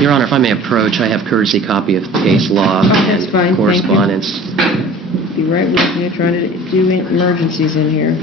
Your Honor, if I may approach, I have courtesy copy of case law That's and fine. correspondence. Be right with you, trying to do emergencies in here.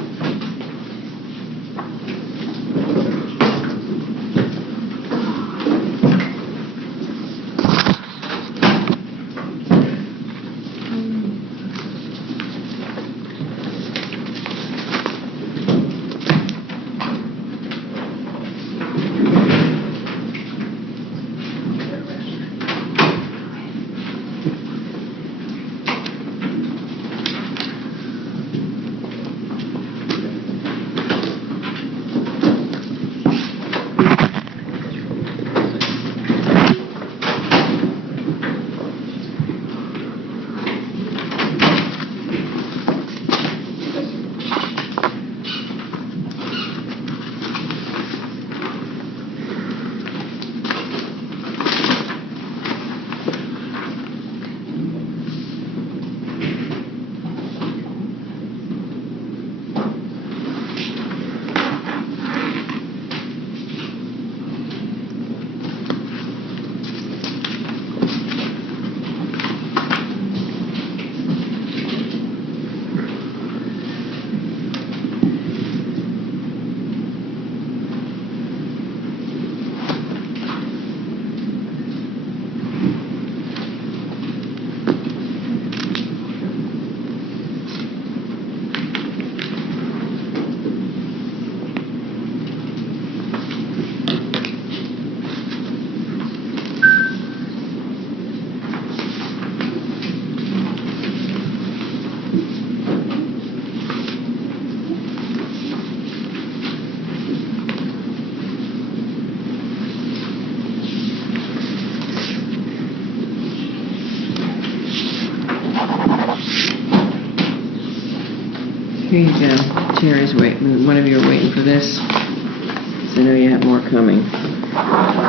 Here you go. Terry's waiting. One of you are waiting for this. So I know you have more coming.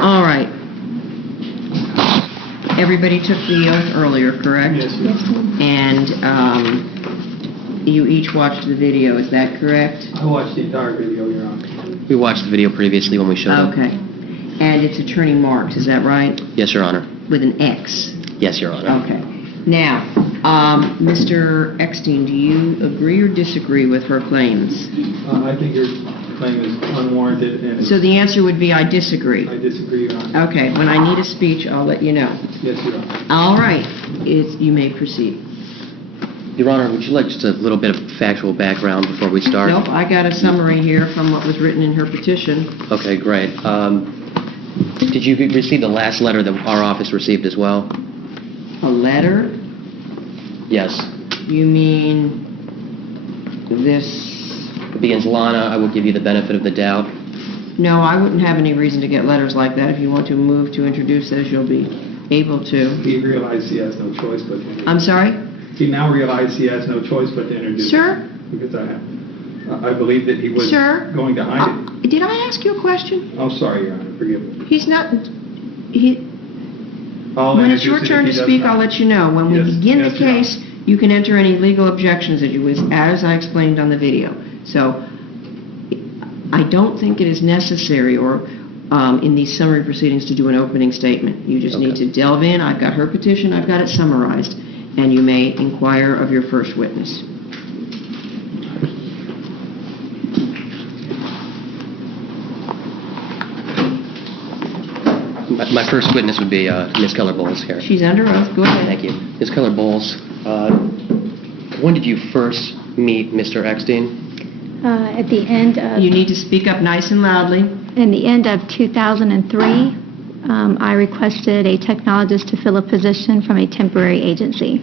All right. Everybody took the oath earlier, correct? Yes, yes. And you each watched the video, is that correct? I watched the entire video, Your Honor. We watched the video previously when we showed up. Okay. And it's Attorney Marks, is that right? Yes, Your Honor. With an X? Yes, Your Honor. Okay. Now, Mr. Eckstein, do you agree or disagree with her claims? I think your claim is unwarranted and So the answer would be I disagree. I disagree, Your Honor. Okay, when I need a speech, I'll let you know. Yes, Your Honor. All right, you may proceed. Your Honor, would you like just a little bit of factual background before we start? Nope, I got a summary here from what was written in her petition. Okay, great. Did you receive the last letter that our office received as well? A letter? Yes. You mean this? It begins, Lana, I will give you the benefit of the doubt. No, I wouldn't have any reason to get letters like that. If you want to move to introduce those, you'll be able to. He realized he has no choice but to introduce. I'm sorry? He now realizes he has no choice but to introduce. Sir? Because I believe that he was Sir? going to hide it. Did I ask you a question? Oh, sorry, Your Honor. Forgive me. He's not... I'll When it's introduce your it if turn he to does speak, not. I'll let you know. When we Yes, begin the yes, Your Honor. case, you can enter any legal objections that you wish, as I explained on the video. So, I don't think it is necessary or in these summary proceedings to do an opening statement. You just need Okay. to delve in. I've got her petition, I've got it summarized, and you may inquire of your first witness. My first witness would be Ms. Keller-Bowles here. She's under oath. Go ahead. Thank you. Ms. Keller-Bowles, when did you first meet Mr. Eckstein? At the end of You need to speak up nice and loudly. in the end of 2003, I requested a technologist to fill a position from a temporary agency.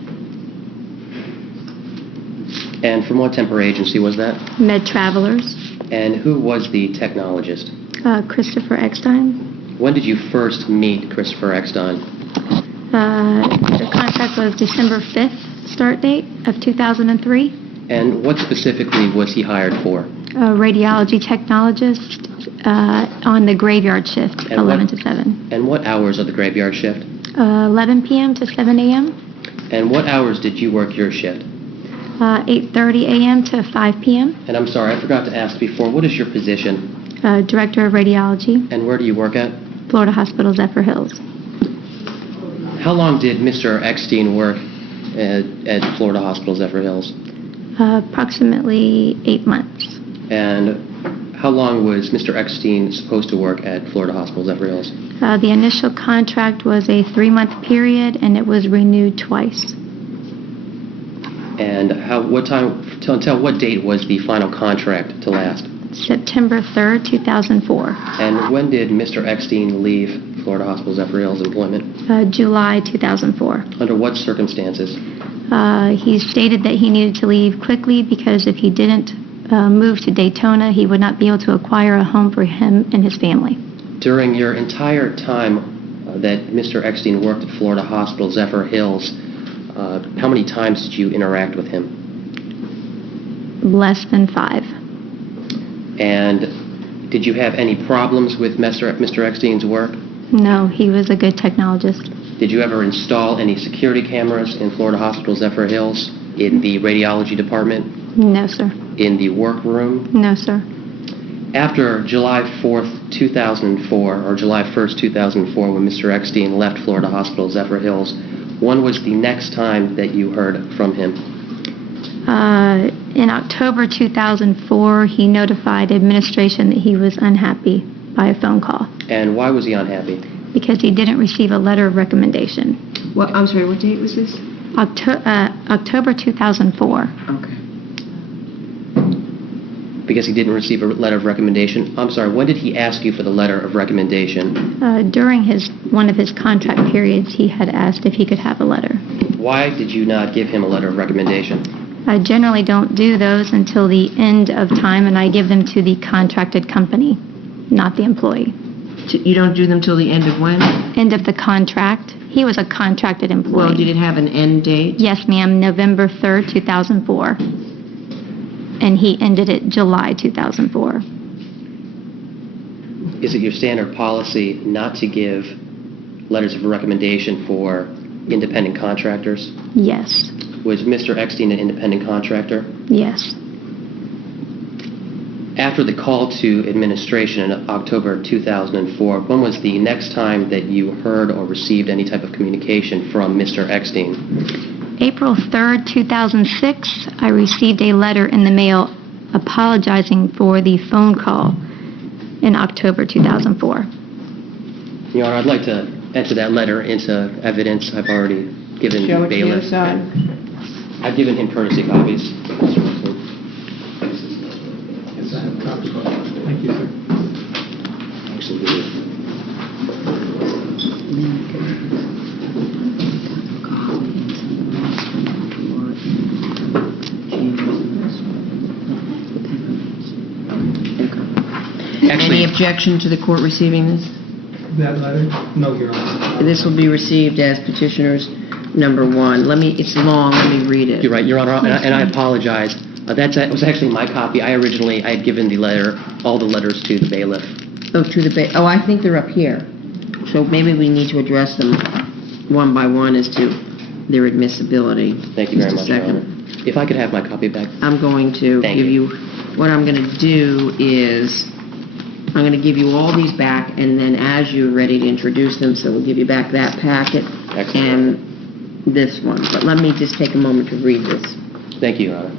And from what temporary agency was that? Med Travelers, And who was the technologist? Christopher Eckstein. When did you first meet Christopher Eckstein? The contract was December 5th start date of 2003. And what specifically was he hired for? A radiology technologist on the graveyard shift, And 11 what- to 7. And what hours of the graveyard shift? 11 p.m. to 7 a.m. And what hours did you work your shift? 8:30 a.m. to 5 p.m. And I'm sorry, I forgot to ask before, what is your position Director of Radiology, and where do you work at? Florida Hospital, Zephyr Hills. How long did Mr. Eckstein work at Florida Hospital Zephyr Hills? Approximately 8 months. And how long was Mr. Eckstein supposed to work at Florida Hospital Zephyr Hills? The initial contract was a 3-month period, and it was renewed twice. And until what date was the final contract to last? September 3rd, 2004. And when did Mr. Eckstein leave Florida Hospital Zephyr Hills employment? July 2004. Under what circumstances? He stated that he needed to leave quickly because if he didn't move to Daytona, he would not be able to acquire a home for him and his family. During your entire time that Mr. Eckstein worked at Florida Hospital Zephyr Hills, how many times did you interact with him? Less than 5. And did you have any problems with Mr. Eckstein's work? No, he was a good technologist. Did you ever install any security cameras in Florida Hospital Zephyr Hills, in the radiology department, No, sir. in the workroom? No, sir. After July 4th, 2004, or July 1st, 2004, when Mr. Eckstein left Florida Hospital Zephyr Hills, when was the next time that you heard from him? In October 2004, he notified administration that he was unhappy by a phone call And why was he unhappy? because he didn't receive a letter of recommendation. Well, I'm sorry, what date was this? October 2004. Okay. Because he didn't receive a letter of recommendation? I'm sorry, when did he ask you for the letter of recommendation? During one of his contract periods, he had asked if he could have a letter. Why did you not give him a letter of recommendation? I generally don't do those until the end of time, and I give them to the contracted company, not the employee. You don't do them till the end of when? End of the contract. He was a contracted employee. Well, did it have an end date? Yes, ma'am, November 3rd, 2004. And he ended it July 2004. Is it your standard policy not to give letters of recommendation for independent contractors? Yes. Was Mr. Eckstein an independent contractor? Yes. After the call to administration in October 2004, when was the next time that you heard or received any type of communication from Mr. Eckstein? April 3rd, 2006, I received a letter in the mail apologizing for the phone call in October 2004. Your Honor, I'd like to enter that letter into evidence. I've already given Show it to bailiff. your side. I've given him courtesy copies. Yes, I have copies. Thank you, sir. Any objection to the court receiving this? That letter? No, Your Honor. This will be received as petitioner's number 1. It's long, let me read it. You're right, Your Honor, and I apologize. That was actually my copy. I had given the letter, all the letters to the bailiff. Oh, I think they're up here. So maybe we need to address them one by one as to their admissibility. Thank you very Just much, a Your Honor. second. If I could have my copy back. I'm going to Thank give you. you, what I'm going to do is, I'm going to give you all these back, and then as you're ready to introduce them, so we'll give you back that packet Excellent. and this one. But let me just take a moment to read this. Thank you, Your Honor.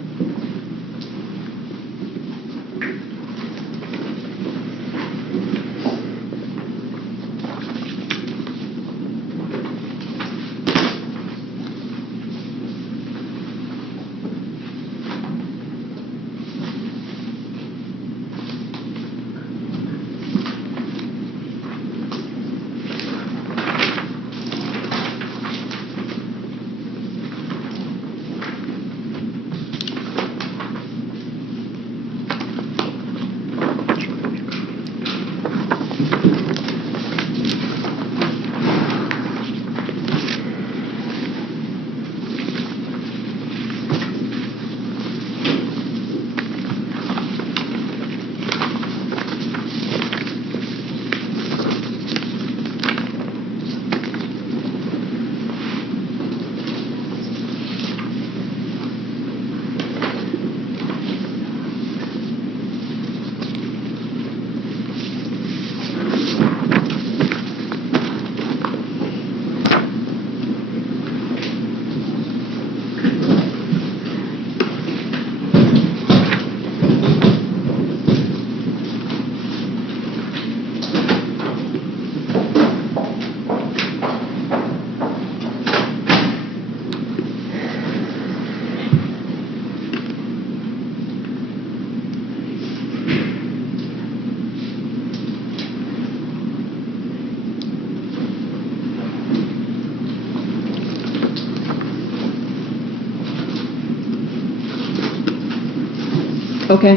Okay,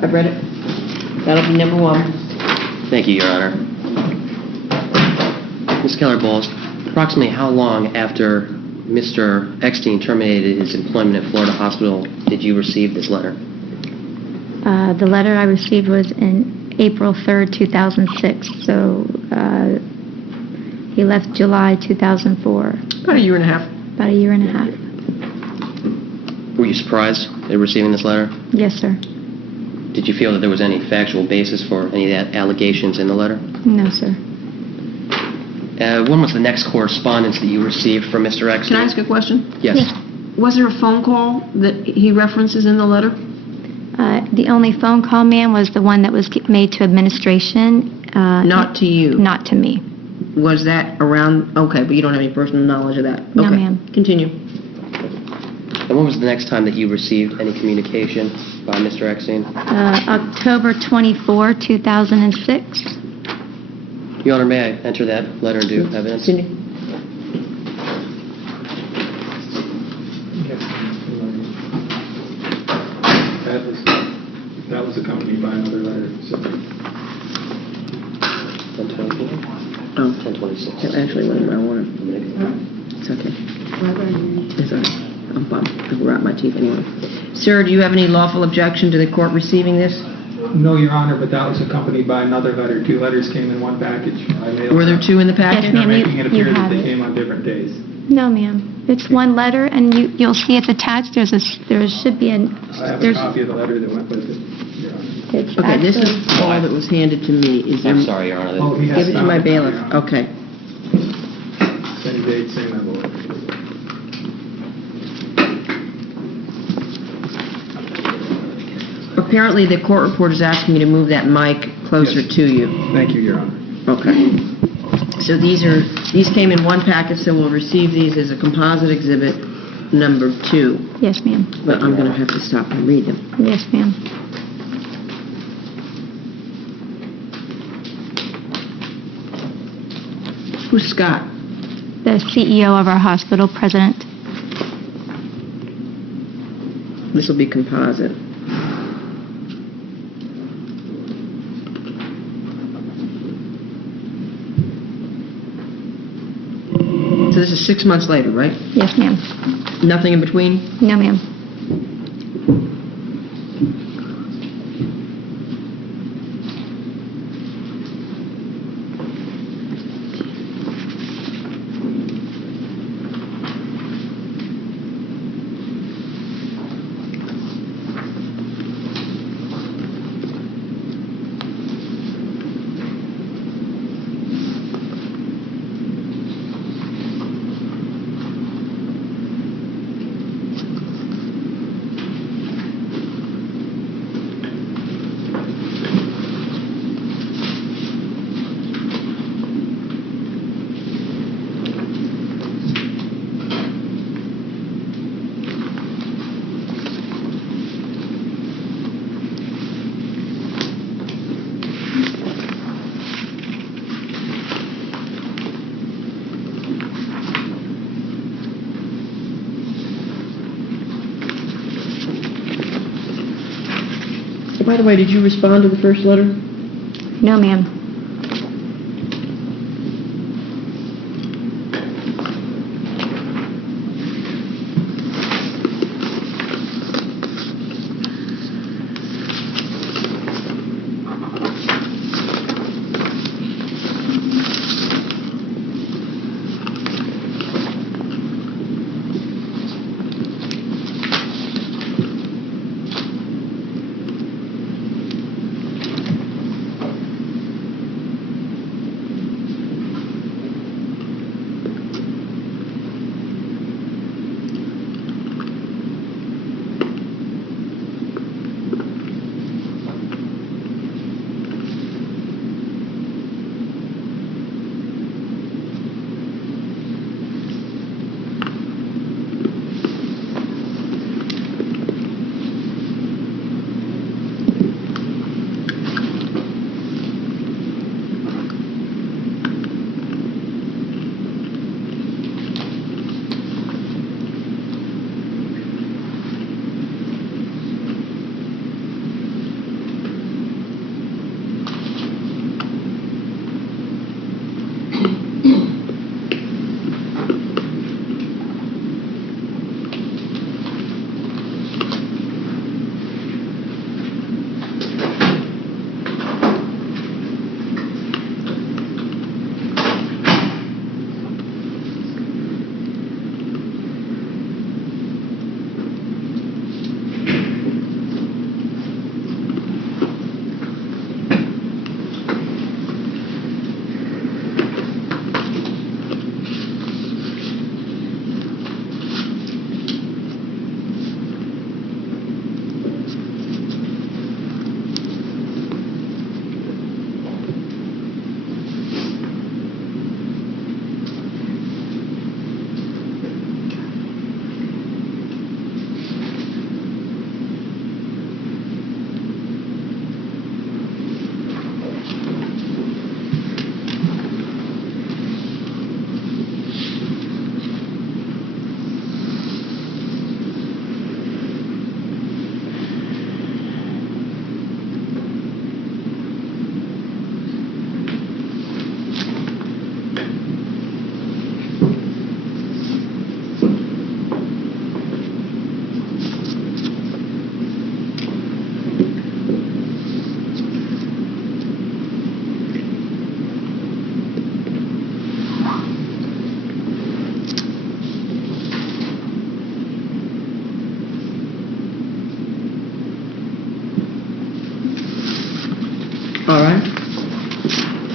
I've read it. That'll be number 1. Thank you, Your Honor. Ms. Keller-Bowles, approximately how long after Mr. Eckstein terminated his employment at Florida Hospital did you receive this letter? The letter I received was in April 3rd, 2006. So he left July 2004. About a year and a half. About a year and a half. Were you surprised at receiving this letter? Yes, sir. Did you feel that there was any factual basis for any of the allegations in the letter? No, sir. When was the next correspondence that you received from Mr. Eckstein? Can I ask a question? Yes. Yes. Was there a phone call that he references in the letter? The only phone call, ma'am, was the one that was made to administration. Not to you? Not to me. Was that around, okay, but you don't have any personal knowledge of that? No, Okay. ma'am. Continue. And when was the next time that you received any communication by Mr. Eckstein? October 24, 2006. Your Honor, may I enter that letter into evidence? Cindy? That was accompanied by another letter. So 1024? Oh, 1026. it actually went in my order. It's okay. It's all right. I'm bummed. I rot my teeth anyway. Sir, do you have any lawful objection to the court receiving this? No, Your Honor, but that was accompanied by another letter. 2 letters came in one package. I mailed Were there them. 2 in the packet? Yes, They're ma'am. making it You appear that have they it. came on different days. No, ma'am. It's one letter, and you'll see it's attached. There should be an. I have a There's. copy of the letter that went with it, Your Honor. It's Okay, this is actually- all that was handed to me. Is there? I'm sorry, Your Honor. Oh, he has Give it to found my it now, bailiff. Your Honor. Okay. Same date, same envelope. Apparently, the court report is asking you to move that mic closer Yes. to you. Thank you, Your Honor. Okay. So these came in one package, so we'll receive these as a composite exhibit number 2. Yes, ma'am. But I'm going to have to stop and read them. Yes, ma'am. Who's Scott? The CEO of our hospital, president. This will be composite. So this is 6 months later, right? Yes, ma'am. Nothing in between? No, ma'am. By the way, did you respond to the first letter? No, ma'am.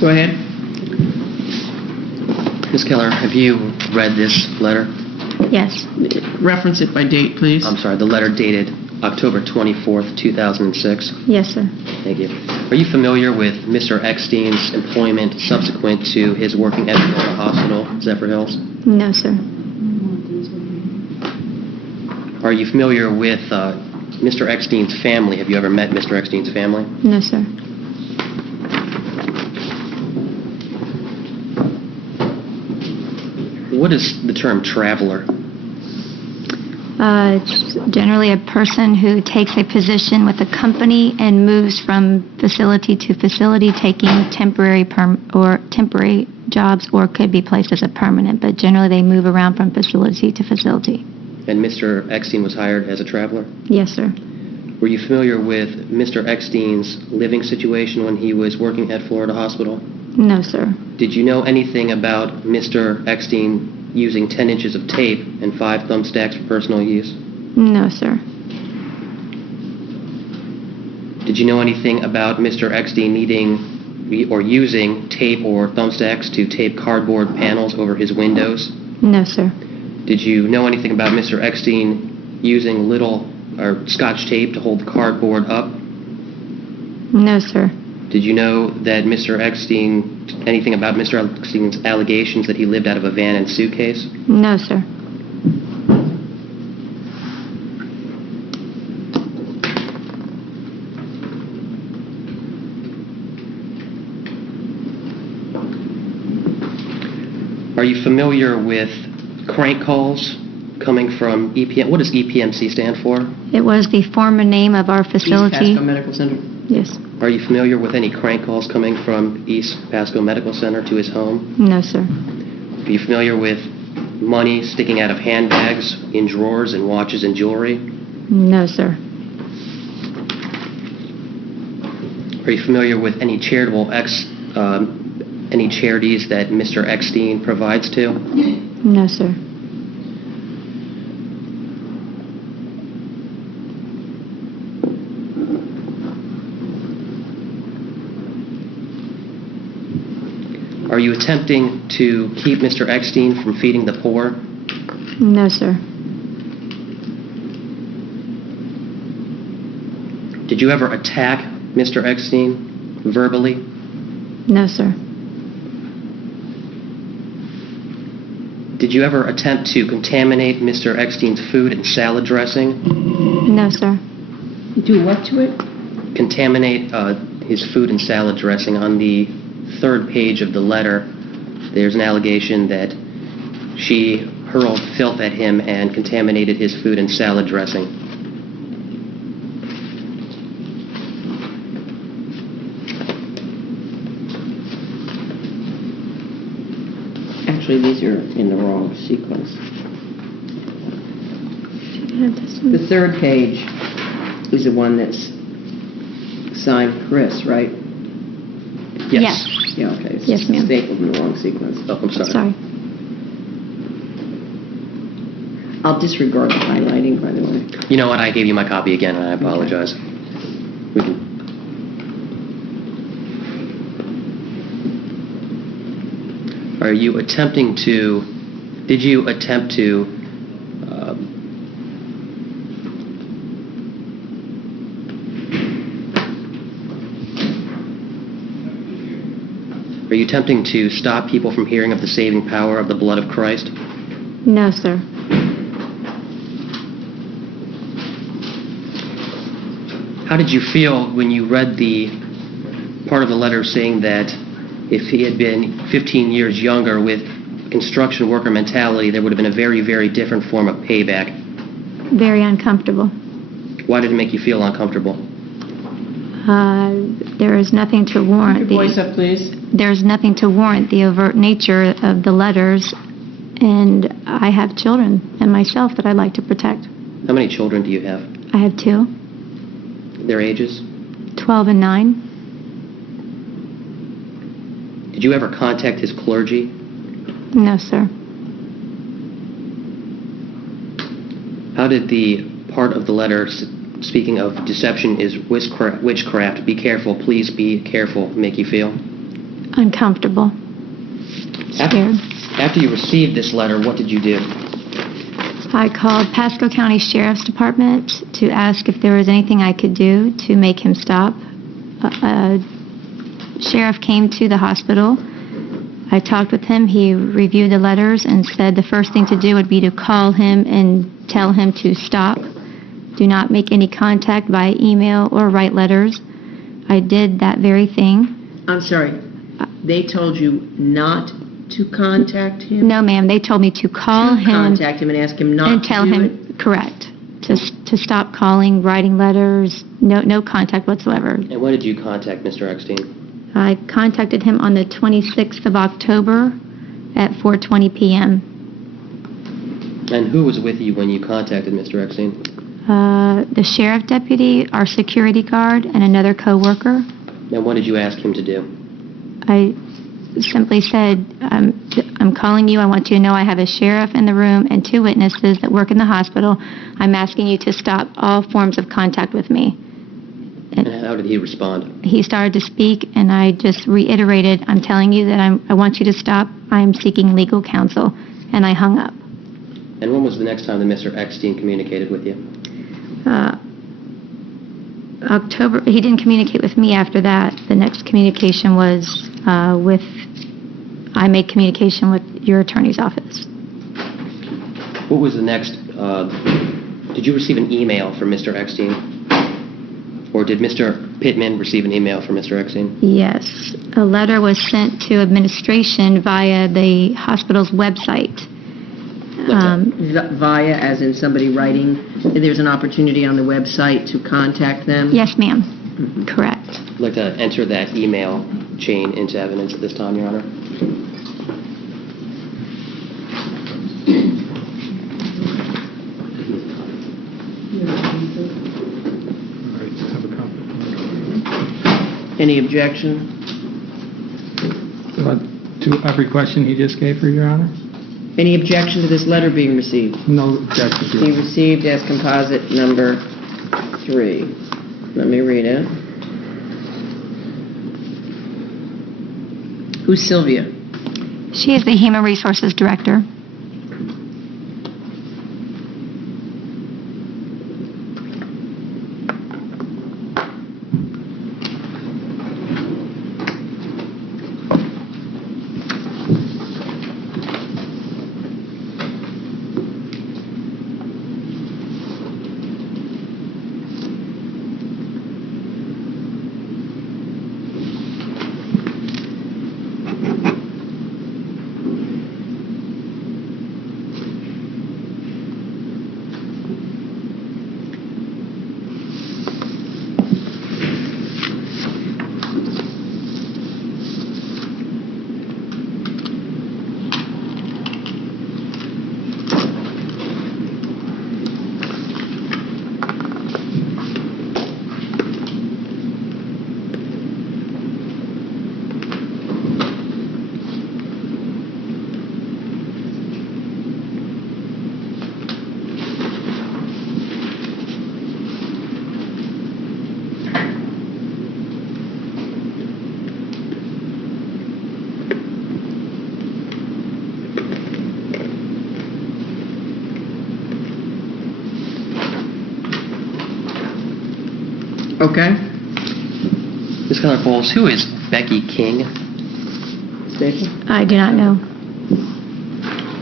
Go ahead. Ms. Keller, have you read this letter? Yes. Reference it by date, please. I'm sorry, the letter dated October 24th, 2006. Yes, sir. Thank you. Are you familiar with Mr. Eckstein's employment subsequent to his working at Florida Hospital, Zephyr Hills? No, sir. Are you familiar with Mr. Eckstein's family? Have you ever met Mr. Eckstein's family? No, sir. What is the term traveler? It's generally a person who takes a position with a company and moves from facility to facility, taking temporary jobs, or could be placed as a permanent, but generally they move around from facility to facility. And Mr. Eckstein was hired as a traveler? Yes, sir. Were you familiar with Mr. Eckstein's living situation when he was working at Florida Hospital? No, sir. Did you know anything about Mr. Eckstein using 10 inches of tape and 5 thumbstacks for personal use? No, sir. Did you know anything about Mr. Eckstein needing or using tape or thumbstacks to tape cardboard panels over his windows? No, sir. Did you know anything about Mr. Eckstein using little or Scotch tape to hold the cardboard up? No, sir. Did you know that anything about Mr. Eckstein's allegations that he lived out of a van and suitcase? No, sir. Are you familiar with crank calls coming from EPM? What does EPMC stand for? It was the former name of our facility. East Pasco Medical Center. Yes. Are you familiar with any crank calls coming from East Pasco Medical Center to his home? No, sir. Are you familiar with money sticking out of handbags, in drawers, and watches and jewelry? No, sir. Are you familiar with any any charities that Mr. Eckstein provides to? No, sir. Are you attempting to keep Mr. Eckstein from feeding the poor? No, sir. Did you ever attack Mr. Eckstein verbally? No, sir. Did you ever attempt to contaminate Mr. Eckstein's food and salad dressing? No, sir. Do what to it? Contaminate his food and salad dressing. On the 3rd page of the letter, there's an allegation that she hurled filth at him and contaminated his food and salad dressing. Actually, these are in the wrong sequence. The 3rd page is the one that's signed Chris, right? Yes. Yeah, okay. It's Yes, ma'am. stapled in the wrong sequence. Oh, I'm sorry. Sorry. I'll disregard the highlighting, by the way. You know what? I gave you my copy again, and I apologize. We can... Are you attempting to... Did you attempt to... Are you attempting to stop people from hearing of the saving power of the blood of Christ? No, sir. How did you feel when you read the part of the letter saying that if he had been 15 years younger with construction worker mentality, there would have been a very, very different form of payback? Very uncomfortable. Why did it make you feel uncomfortable? There is nothing to warrant Keep your voice up, please. There's nothing to warrant the overt nature of the letters, and I have children and myself that I'd like to protect. How many children do you have? I have 2, Their ages? 12 and 9. Did you ever contact his clergy? No, sir. How did the part of the letter speaking of deception is witchcraft, be careful, please be careful, make you feel? Uncomfortable. Scared. After you received this letter, what did you do? I called Pasco County Sheriff's Department to ask if there was anything I could do to make him stop. A sheriff came to the hospital. I talked with him. He reviewed the letters and said the first thing to do would be to call him and tell him to stop. Do not make any contact via email or write letters. I did that very thing. I'm sorry, they told you not to contact him? No, ma'am. They told me to call him. Contact him and ask him not and to tell do him, it? correct, to stop calling, writing letters, no contact whatsoever. And when did you contact Mr. Eckstein? I contacted him on the 26th of October at 4:20 p.m. And who was with you when you contacted Mr. Eckstein? The sheriff deputy, our security guard, and another coworker. And what did you ask him to do? I simply said, I'm calling you. I want you to know I have a sheriff in the room and 2 witnesses that work in the hospital. I'm asking you to stop all forms of contact with me. And how did he respond? He started to speak, and I just reiterated, I'm telling you that I want you to stop. I'm seeking legal counsel. And I hung up. And when was the next time that Mr. Eckstein communicated with you? October. He didn't communicate with me after that. The next communication was I made communication with your attorney's office. What was the next, did you receive an email from Mr. Eckstein? Or did Mr. Pittman receive an email from Mr. Eckstein? Yes. A letter was sent to administration via the hospital's website. Via, as in somebody writing, there's an opportunity on the website to contact them? Yes, ma'am. Correct. I'd like to enter that email chain into evidence at this time, Your Honor. Any objection? To every question he just gave her, Your Honor? Any objection to this letter being received? No objection, Your Be Honor. received as composite number 3. Let me read it. Who's Sylvia? She is the Human Resources Director. Okay. Ms. Keller-Bowles, who is Becky King? Stacey? I do not know.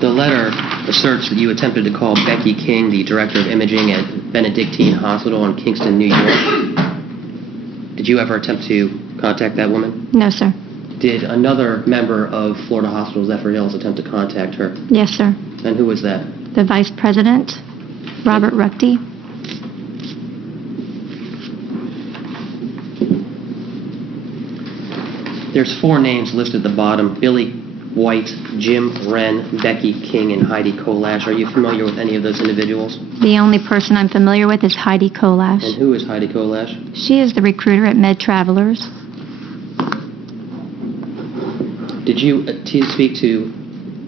The letter asserts that you attempted to call Becky King, the Director of Imaging at Benedictine Hospital in Kingston, New York. Did you ever attempt to contact that woman? No, sir. Did another member of Florida Hospital Zephyr Hills attempt to contact her? Yes, sir. And who was that? The Vice President, Robert Ruckty. There's 4 names listed at the bottom: Billy White, Jim Wren, Becky King, and Heidi Kolash. Are you familiar with any of those individuals? The only person I'm familiar with is Heidi And Kolash. who is Heidi Kolash? She is the recruiter at Med Travelers. Did you speak to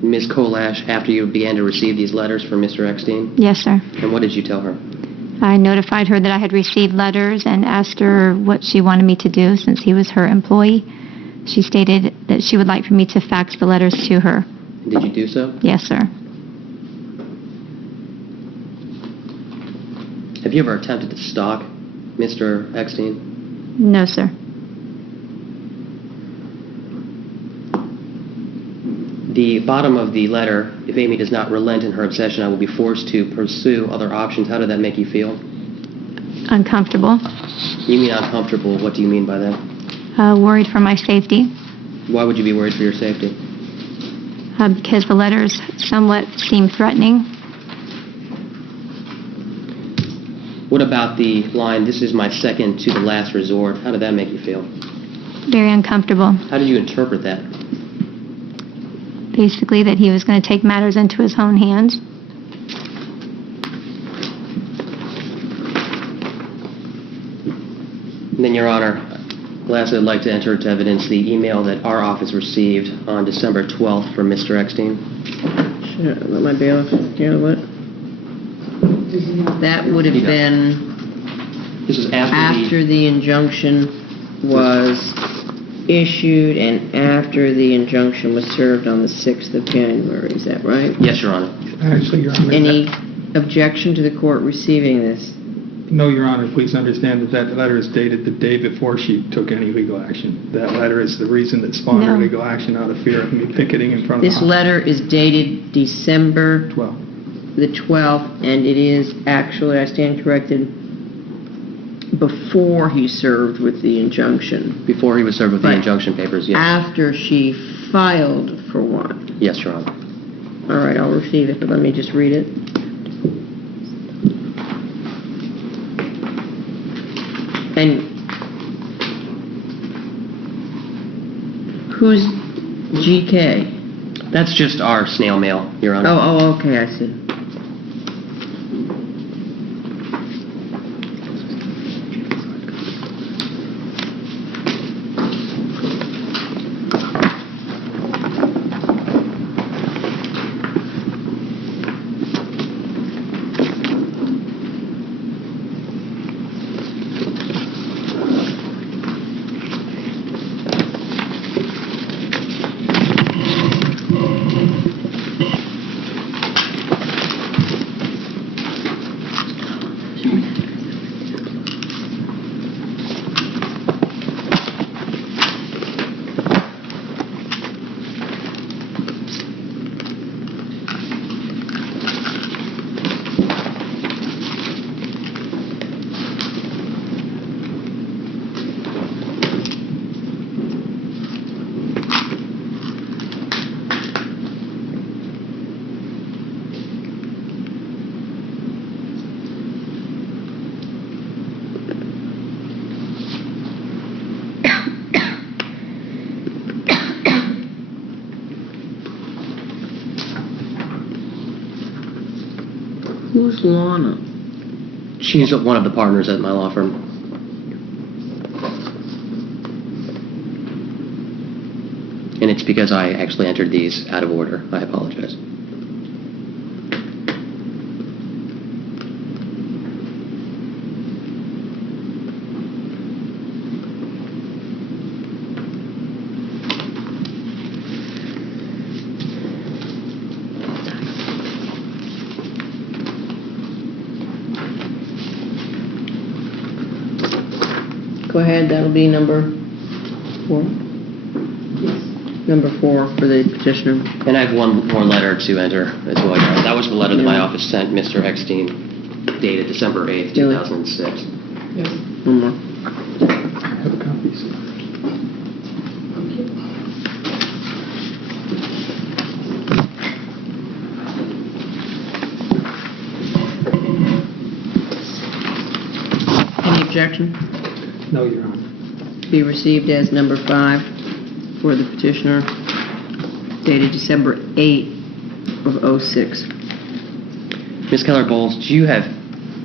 Ms. Kolash after you began to receive these letters from Mr. Eckstein? Yes, sir. And what did you tell her? I notified her that I had received letters and asked her what she wanted me to do since he was her employee. She stated that that she would like for me to fax the letters to her. Did you do so? Yes, sir. Have you ever attempted to stalk Mr. Eckstein? No, sir. The bottom of the letter, if Amy does not relent in her obsession, I will be forced to pursue other options. How did that make you feel? Uncomfortable. You mean uncomfortable. What do you mean by that? Worried for my safety. Why would you be worried for your safety? Because the letters somewhat seem threatening. What about the line, "This is my second to the last resort"? How did that make you feel? Very uncomfortable. How did you interpret that? Basically, that he was going to take matters into his own hands. And then, Your Honor, lastly, I'd like to enter into evidence the email that our office received on December 12th from Mr. Eckstein. Sure, let my bailiff handle it. That would have been This is after the injunction was issued and after the injunction was served on the 6th of January. Is that right? Yes, Your Honor. Actually, Your Honor. Any objection to the court receiving this? No, Your Honor, please understand that that letter is dated the day before she took any legal action. That letter is the reason that spawned her No. legal action out of fear of me picketing in front of the This hospital. letter is dated December 12. the 12th, and it is actually, I stand corrected, before he served with the injunction. Before he was served with the Right. injunction papers, yes. After she filed for one. Yes, Your Honor. All right, I'll receive it, but let me just read it. And who's GK? That's just our snail mail, Your Honor. Oh, okay, I see. Who's Lana? She's one of the partners at my law firm. And it's because I actually entered these out of order. I apologize. Go ahead, that'll be number 4? Number 4 for the petitioner. And I have one more letter to enter as well, Your Honor. That was the letter that my office sent Mr. Eckstein, dated December 8th, Really? 2006. Yes. One more. I have copies. Any objection? No, Your Honor. Be received as number 5 for the petitioner, dated December 8th of '06. Ms. Keller-Bowles, do you have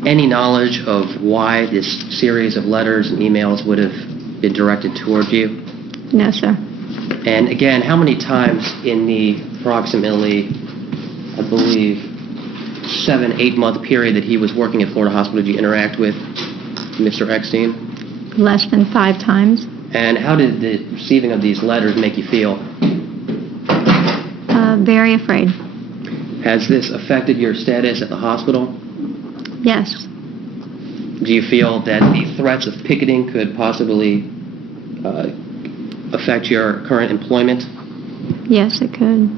any knowledge of why this series of letters and emails would have been directed toward you? No, sir. And again, how many times in the approximately, I believe, 7-8 month period that he was working at Florida Hospital did you interact with Mr. Eckstein? Less than 5 times. And how did the receiving of these letters make you feel? Very afraid. Has this affected your status at the hospital? Yes. Do you feel that the threats of picketing could possibly affect your current employment? Yes, it could.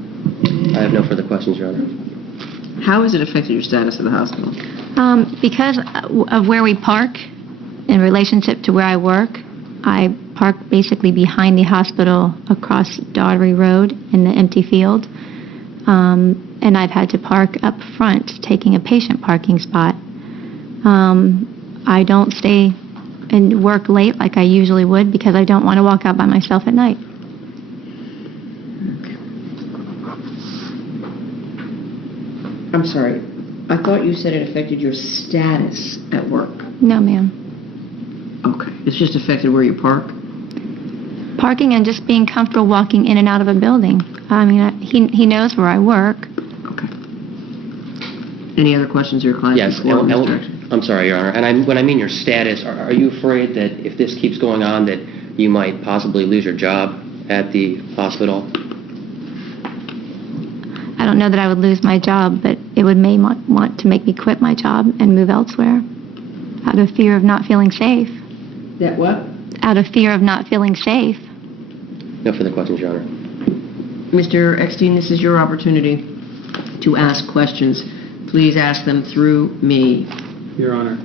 I have no further questions, Your Honor. How has it affected your status at the hospital? Because of where we park in relationship to where I work, I park basically behind the hospital across Daughtery Road in the empty field. And I've had to park up front, taking a patient parking spot. I don't stay and work late like I usually would because I don't want to walk out by myself at night. I'm sorry. I thought you said it affected your status at work. No, ma'am. Okay. It's just affected where you park? Parking and just being comfortable walking in and out of a building. I mean, he knows where I work. Okay. Any other questions your client Yes. before, Mr. Eckstein? I'm sorry, Your Honor. And when I mean your status, are you afraid that if this keeps going on that you might possibly lose your job at the hospital? I don't know that I would lose my job, but it would want to make me quit my job and move elsewhere out of fear of not feeling safe. That what? Out of fear of not feeling safe. No further questions, Your Honor. Mr. Eckstein, this is your opportunity to ask questions. Please ask them through me. Your Honor.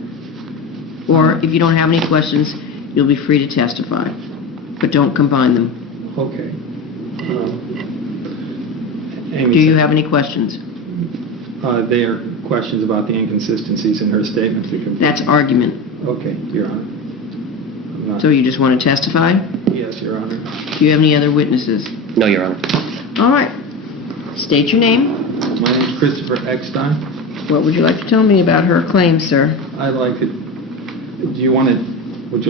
Or if you don't have any questions, you'll be free to testify. But don't combine them. Okay. Amy, Do you have any questions? They are questions about the inconsistencies in her statements. That's argument. Okay, Your Honor. I'm not- So you just want to testify? Yes, Your Honor. Do you have any other witnesses? No, Your Honor. All right. State your name. My name is Christopher Eckstein. What would you like to tell me about her claims, sir? I'd like to, would you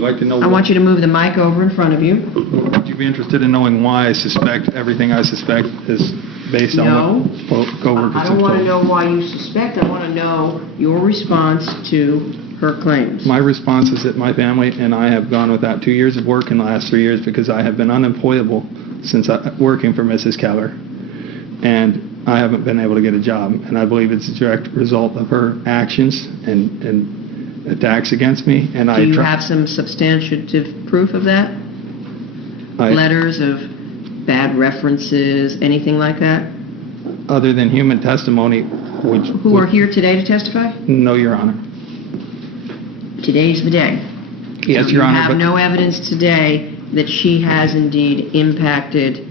like to know? I want you to move the mic over in front of you. Would you be interested in knowing why I suspect everything I suspect is based on No. what coworkers I have don't want to told know me? why you suspect. I want to know your response to her claims. My response is that my family and I have gone without 2 years of work in the last 3 years because I have been unemployable since working for Mrs. Keller. And I haven't been able to get a job. And I believe it's a direct result of her actions and attacks against me. And Do you have some substantive proof of that? Letters of bad references, anything like that? Other than human testimony, which... Who are here today to testify? No, Your Honor. Today's the day. Yes, Your Honor. You have no evidence today that she has indeed impacted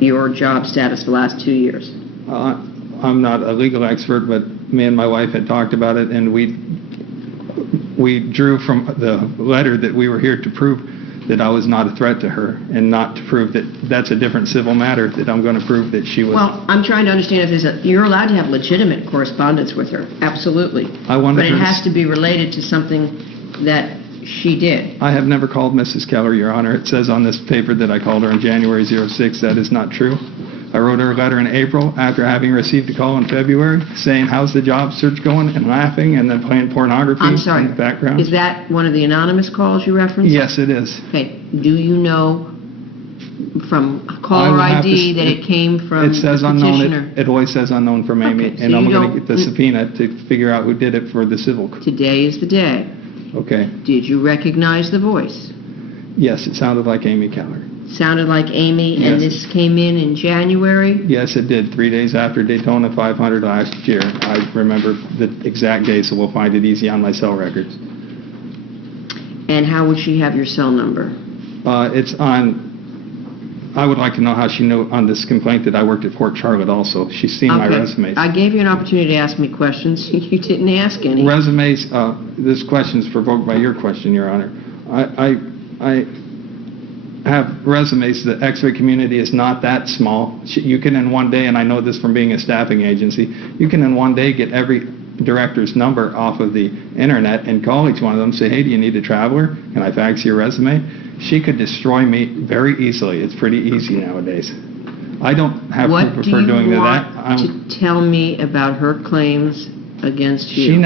your job status for the last 2 years. I'm not a legal expert, but me and my wife had talked about it, and we drew from the letter that we were here to prove that I was not a threat to her, and not to prove that that's a different civil matter, that I'm going to prove that she was... Well, I'm trying to understand if you're allowed to have legitimate correspondence with her. Absolutely. But it has to be related to something that she did. I have never called Mrs. Keller, Your Honor. It says on this paper that I called her in January 06. That is not true. I wrote her a letter in April after having received a call in February saying, how's the job search going, and laughing, and then playing pornography I'm sorry. in the background. Is that one of the anonymous calls you referenced? Yes, it is. Okay. Do you know from caller ID that it came from It says the unknown. petitioner? It always says unknown from Amy, Okay, so and I'm you going to don't- get the subpoena to figure out who did it for the civil. Today is the day. Okay. Did you recognize the voice? Yes, it sounded like Amy Keller. Sounded like Amy, and Yes. this came in January? Yes, it did. 3 days after Daytona 500 last year. I remember the exact day, so we'll find it easy on my cell records. And how would she have your cell number? It's on... I would like to know how she knew on this complaint that I worked at Port Charlotte also. She's seen my Okay. resumes. I gave you an opportunity to ask me questions. You didn't ask any. Resumes, this question is provoked by your question, Your Honor. I have resumes. The X-ray community is not that small. You can in one day, and I know this from being a staffing agency, you can in one day get every director's number off of the internet and call each one of them and say, hey, do you need a traveler? Can I fax your resume? She could destroy me very easily. It's pretty easy nowadays. I don't have What proof do of her you doing that. want to tell me about her claims against you? She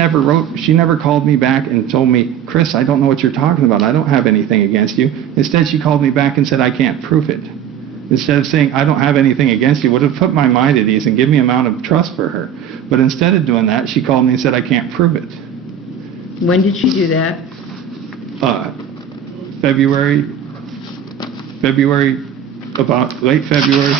never called me back and told me, Chris, I don't know what you're talking about. I don't have anything against you. Instead, she called me back and said, I can't prove it. Instead of saying, I don't have anything against you, would have put my mind at ease and give me an amount of trust for her. But instead of doing that, she called me and said, I can't prove it. When did she do that? About late February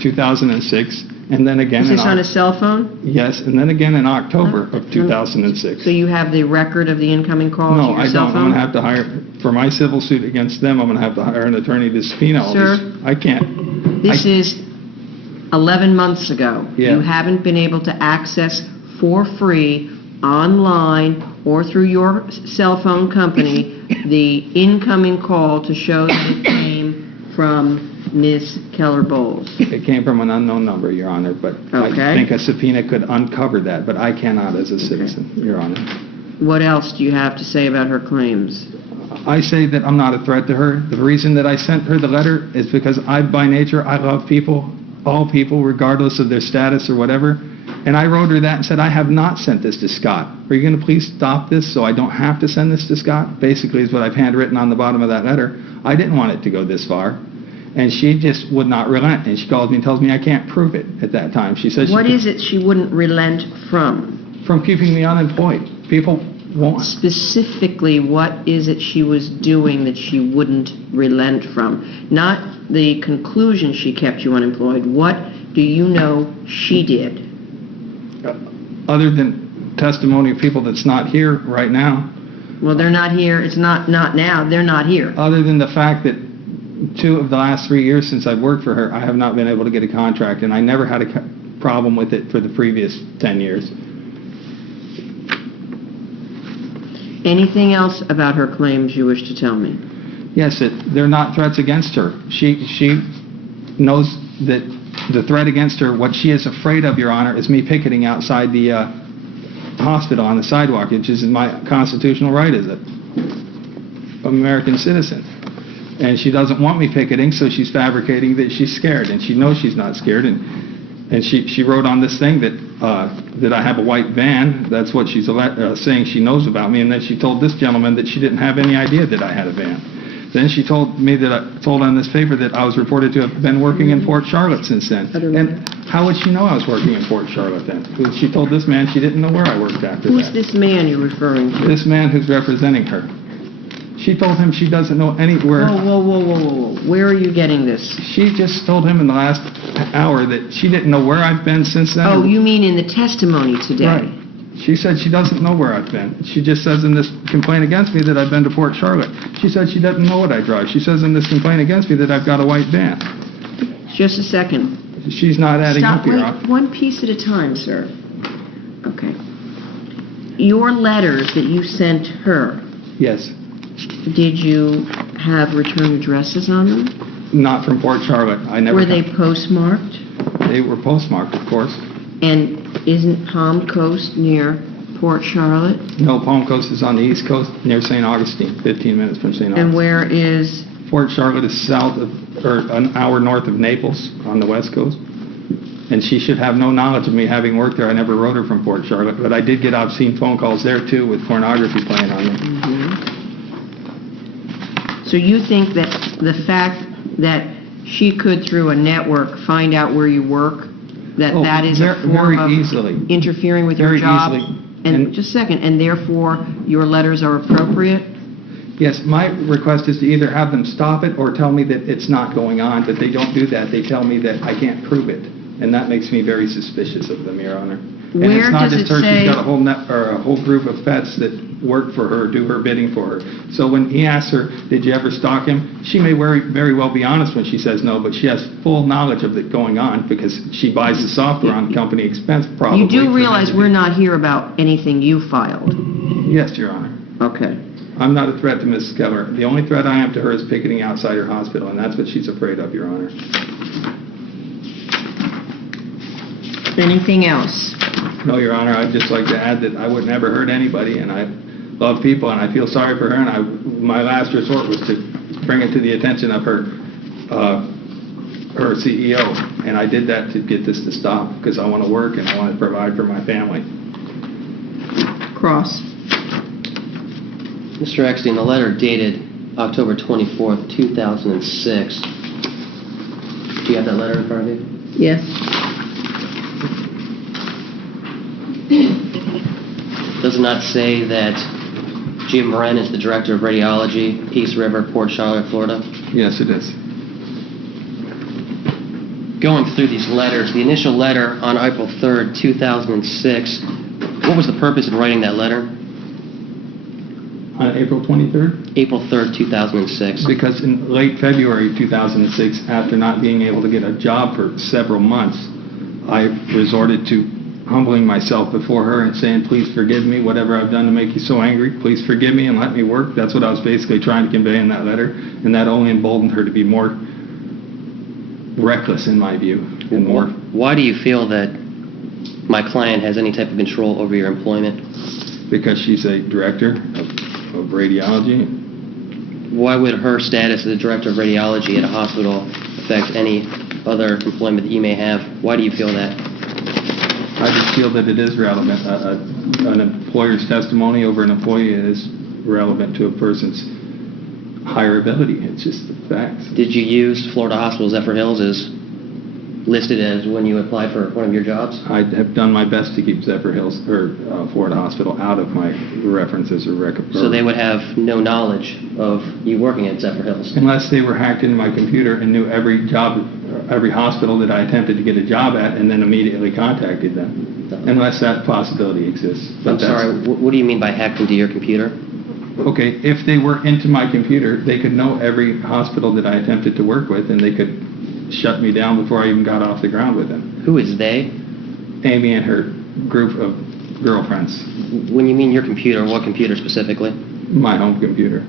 2006, and then again Is this on a cell phone? Yes, and then again in October of 2006. So you have the record of the incoming calls No, to your I cell don't. phone? I'm going to have to hire, for my civil suit against them, I'm going to have to hire an attorney to subpoena all Sir, this. I can't. This is 11 months ago. Yeah. You haven't been able to access for free online or through your cell phone company the incoming call to show that it came from Ms. Keller Bowles. It came from an unknown number, Your Honor, but I Okay. think a subpoena could uncover that, but I cannot as a citizen, Your Honor. What else do you have to say about her claims? I say that I'm not a threat to her. The reason that I sent her the letter is because by nature, I love people, all people, regardless of their status or whatever. And I wrote her that and said, I have not sent this to Scott. Are you going to please stop this so I don't have to send this to Scott? Basically is what I've handwritten on the bottom of that letter. I didn't want it to go this far. And she just would not relent. And she calls me and tells me I can't prove it at that time. She says What is it she wouldn't relent from? from keeping me unemployed. People won't. Specifically, what is it she was doing that she wouldn't relent from? Not the conclusion she kept you unemployed. What do you know she did? Other than testimony of people that's not here right now, Well, they're not here. It's not now. They're not here. other than the fact that 2 of the last 3 years since I've worked for her, I have not been able to get a contract, and I never had a problem with it for the previous 10 years. Anything else about her claims you wish to tell me? Yes, they're not threats against her. She knows that the threat against her, what she is afraid of, Your Honor, is me picketing outside the hospital on the sidewalk, which is my constitutional right as an American citizen. And she doesn't want me picketing, so she's fabricating that she's scared, and she knows she's not scared. And she wrote on this thing that I have a white van. That's what she's saying she knows about me. And then she told this gentleman that she didn't have any idea that I had a van. Then she told me that I told on this paper that I was reported to have been working in Port Charlotte since then. And how would she know I was working in Port Charlotte then? Because she told this man she didn't know where I worked after that. Who's this man you're referring to? This man who's representing her. She told him she doesn't know anywhere. Whoa. Where are you getting this? She just told him in the last hour that she didn't know where I've been since then. Oh, you mean in the testimony today? Right. She said she doesn't know where I've been. She just says in this complaint against me that I've been to Port Charlotte. She said she doesn't know what I drive. She says in this complaint against me that I've got a white van. Just a second. She's not adding up here. Wait, one piece at a time, sir. Okay. Your letters that you sent her, Yes. did you have return addresses on them? Not from Port Charlotte. I never. Were they postmarked? They were postmarked, of course. And isn't Palm Coast near Port Charlotte? No, Palm Coast is on the East Coast near St. Augustine, 15 minutes from St. Augustine. And where is... Port Charlotte is south of, or an hour north of Naples on the West Coast. And she should have no knowledge of me having worked there. I never wrote her from Port Charlotte, but I did get obscene phone calls there too with pornography playing on them. Mm-hmm. So you think that the fact that she could, through a network, find out where you work, that is a form very of easily. interfering with your Very job? easily. And just a second, and therefore your letters are appropriate? Yes, my request is to either have them stop it or tell me that it's not going on, but they don't do that. They tell me that I can't prove it. And that makes me very suspicious of them, Your Honor. And Where it's not does just it her, say- she's got a whole group of pets that work for her, do her bidding for her. So when he asks her, did you ever stalk him? She may very well be honest when she says no, but she has full knowledge of it going on because she buys the software on company expense probably. You do for realize them to we're do- not here about anything you filed? Yes, Your Honor. Okay. I'm not a threat to Mrs. Keller. The only threat I am to her is picketing outside her hospital, and that's what she's afraid of, Your Honor. Anything else? No, Your Honor, I'd just like to add that I would never hurt anybody, and I love people, and I feel sorry for her, and my last resort was to bring it to the attention of her CEO, and I did that to get this to stop, because I want to work and I want to provide for my family. Cross. Mr. Eckstein, the letter dated October 24th, 2006. Do you have that letter in front of you? Yes. Does it not say that Jim Moran is the director of radiology, Peace River, Port Charlotte, Florida? Yes, it is. Going through these letters, the initial letter on April 3rd, 2006, what was the purpose in writing that letter? On April 23rd? April 3rd, 2006. Because in late February 2006, after not being able to get a job for several months, I resorted to humbling myself before her and saying, please forgive me, whatever I've done to make you so angry, please forgive me and let me work. That's what I was basically trying to convey in that letter, and that only emboldened her to be more reckless in my view. And more. Why do you feel that my client has any type of control over your employment? Because she's a director of radiology. Why would her status as a director of radiology at a hospital affect any other employment that you may have? Why do you feel that? I just feel that it is relevant. An employer's testimony over an employee is relevant to a person's higher ability. It's just the facts. Did you use Florida Hospital Zephyr Hills as listed as when you applied for one of your jobs? I have done my best to keep Zephyr Hills or Florida Hospital out of my references or records. So they would have no knowledge of you working at Zephyr Hills? Unless they were hacked into my computer and knew every job, every hospital that I attempted to get a job at, and then immediately contacted them. Unless that possibility exists. I'm sorry, what do you mean by hacked into your computer? Okay, if they were into my computer, they could know every hospital that I attempted to work with, and they could shut me down before I even got off the ground with them. Who is they? Amy and her group of girlfriends. When you mean your computer, what computer specifically? My home computer.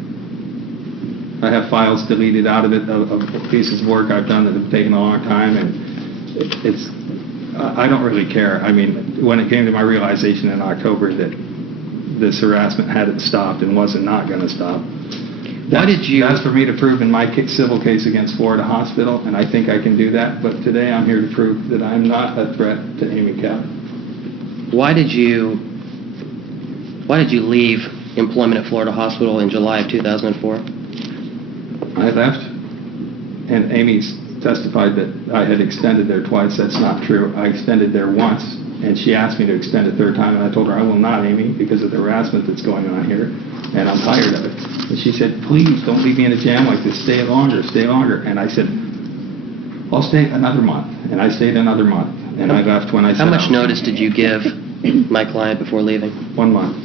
I have files deleted out of it of pieces of work I've done that have taken a long time, and it's. I don't really care. I mean, when it came to my realization in October that this harassment hadn't stopped and wasn't not going to stop. Why did you... That's for me to prove in my civil case against Florida Hospital, and I think I can do that. But today I'm here to prove that I'm not a threat to Amy Cap. Why did you leave employment at Florida Hospital in July of 2004? I left, and Amy's testified that I had extended there twice. That's not true. I extended there once, and she asked me to extend a third time, and I told her I will not, Amy, because of the harassment that's going on here, and I'm tired of it. And she said, please, don't leave me in a jam like this. Stay longer, stay longer. And I said, I'll stay another month. And I stayed another month, and I left when I said... How much notice did you give my client before leaving? 1 month.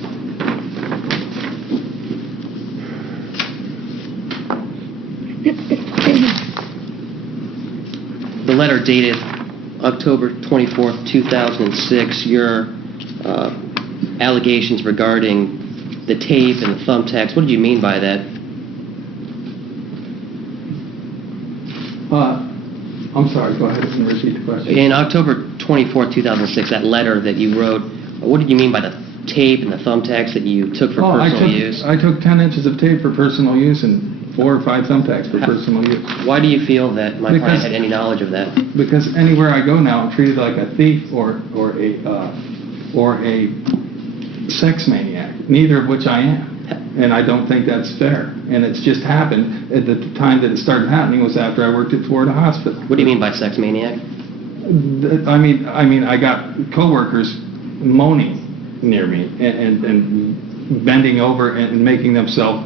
The letter dated October 24th, 2006, your allegations regarding the tape and the thumbtacks, what did you mean by that? I'm sorry, go ahead and repeat the question. In October 24th, 2006, that letter that you wrote, what did you mean by the tape and the thumbtacks that you took for personal use? I took 10 inches of tape for personal use and 4 or 5 thumbtacks for personal use. Why do you feel that my client had any knowledge of that? Because anywhere I go now, I'm treated like a thief or a sex maniac, neither of which I am. And I don't think that's fair. And it's just happened at the time that it started happening was after I worked at Florida Hospital. What do you mean by sex maniac? I mean, I got coworkers moaning near me and bending over and making themselves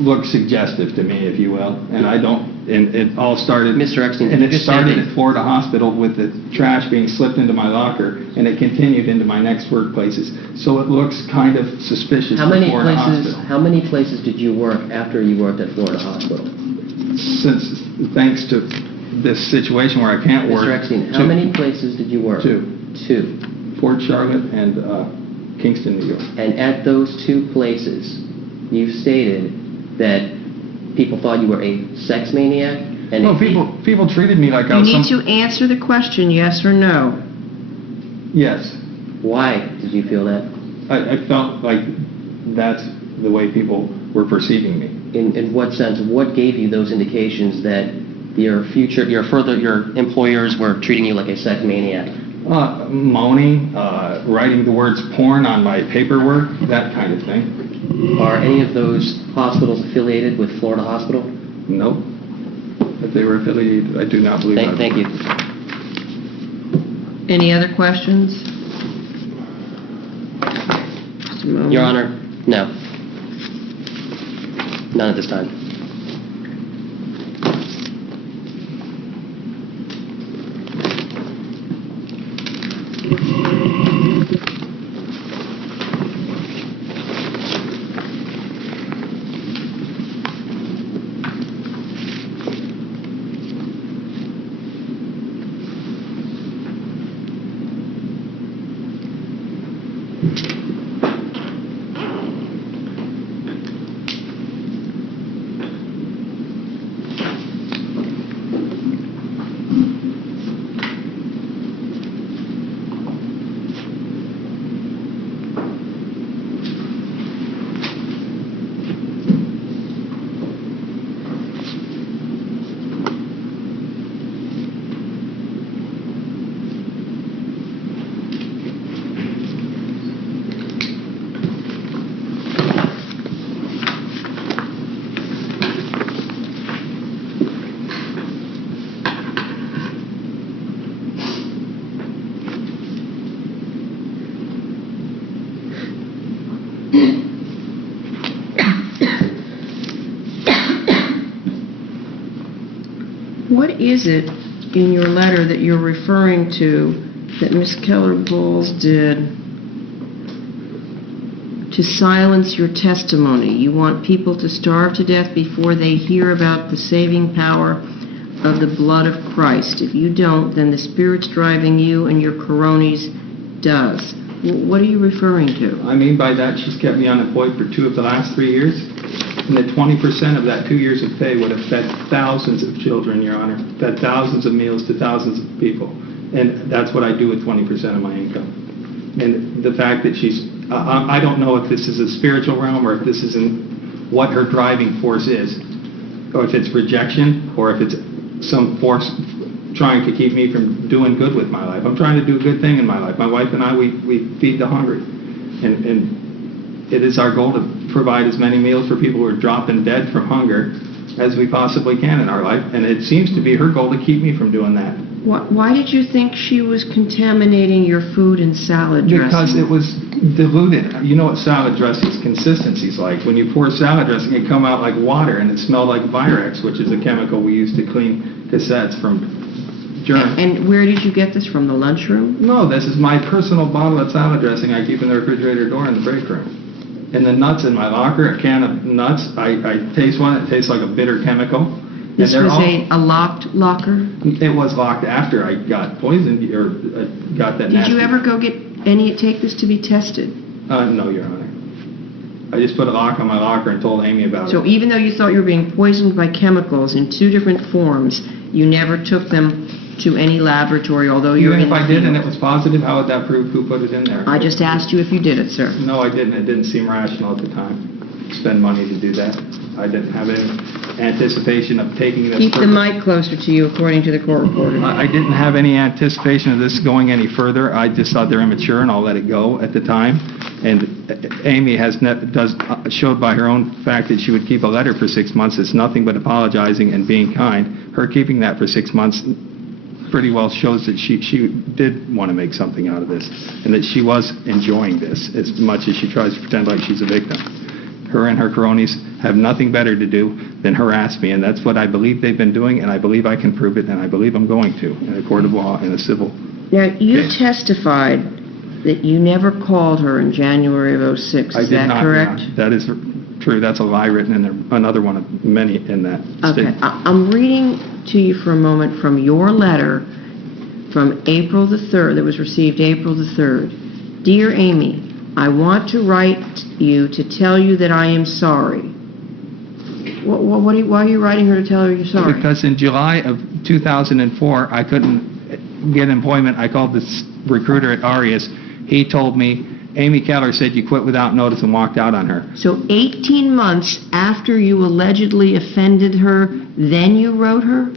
look suggestive to me, if you will. And I don't. And it all started. Mr. Eckstein, and it started at Florida Hospital with the trash being slipped into my locker, and it continued into my next workplaces. So it looks kind of suspicious. How many Florida places? Hospital. How many places did you work after you worked at Florida Hospital? Thanks to this situation where I can't work. Mr. Eckstein, how many places did you work? 2. 2. Port Charlotte and Kingston, New York. And at those 2 places, you stated that people thought you were a sex maniac? And No, people treated me like I was You need to answer the question, yes or no. Yes. Why did you feel that? I felt like that's the way people were perceiving me. In what sense? What gave you those indications that your employers were treating you like a sex maniac? Moaning, writing the words porn on my paperwork, that kind of thing. Are any of those hospitals affiliated with Florida Hospital? Nope. If they were affiliated, I do not believe that. Thank you. Any other questions? Just a moment. Your Honor, no. None at this time. What is it in your letter that you're referring to that Ms. Keller-Bowles did to silence your testimony? You want people to starve to death before they hear about the saving power of the blood of Christ. If you don't, then the Spirit's driving you and your cronies does. What are you referring to? I mean by that, she's kept me unemployed for 2 of the last 3 years. And that 20% of that 2 years of pay would have fed thousands of children, Your Honor. Fed thousands of meals to thousands of people. And that's what I do with 20% of my income. And the fact that she's... I don't know if this is a spiritual realm or if this isn't what her driving force is. Or if it's rejection or if it's some force trying to keep me from doing good with my life. I'm trying to do a good thing in my life. My wife and I, we feed the hungry. And it is our goal to provide as many meals for people who are dropping dead from hunger as we possibly can in our life. And it seems to be her goal to keep me from doing that. Why did you think she was contaminating your food and salad dressing? Because it was diluted. You know what salad dressing's consistency's like. When you pour salad dressing, it come out like water, and it smelled like Virex, which is a chemical we use to clean cassettes from germs. And where did you get this from, the lunchroom? No, this is my personal bottle of salad dressing I keep in the refrigerator door in the break room. And the nuts in my locker, a can of nuts, I taste one, it tastes like a bitter chemical. This was a locked locker? It was locked after I got poisoned, or got that Did you ever go take this to be tested? No, Your Honor. I just put a lock on my locker and told Amy about it. So even though you thought you were being poisoned by chemicals in 2 different forms, you never took them to any laboratory, although you're Even in if the I did and field? it was positive, how would that prove who put it in there? I just asked you if you did it, sir. No, I didn't. It didn't seem rational at the time. Spend money to do that. I didn't have any anticipation of taking this. Keep the mic closer to you, according to the court reporter. I didn't have any anticipation of this going any further. I just thought they're immature and I'll let it go at the time. And Amy showed by her own fact that she would keep a letter for 6 months. It's nothing but apologizing and being kind. Her keeping that for 6 months pretty well shows that she did want to make something out of this and that she was enjoying this as much as she tries to pretend like she's a victim. Her and her cronies have nothing better to do than harass me, and that's what I believe they've been doing, and I believe I can prove it, and I believe I'm going to in a court of law, in a civil Now, you case. testified that you never called her in January of 06. Is that correct? Yeah, that is true. That's a lie written in there, another one of many in that Okay. statement. I'm reading to you for a moment from your letter from April the 3rd, that was received April the 3rd. Dear Amy, I want to write you to tell you that I am sorry. Why are you writing her to tell her you're sorry? Because in July of 2004, I couldn't get employment. I called this recruiter at Arias. He told me, Amy Keller said you quit without notice and walked out on her. So 18 months after you allegedly offended her, then you wrote her?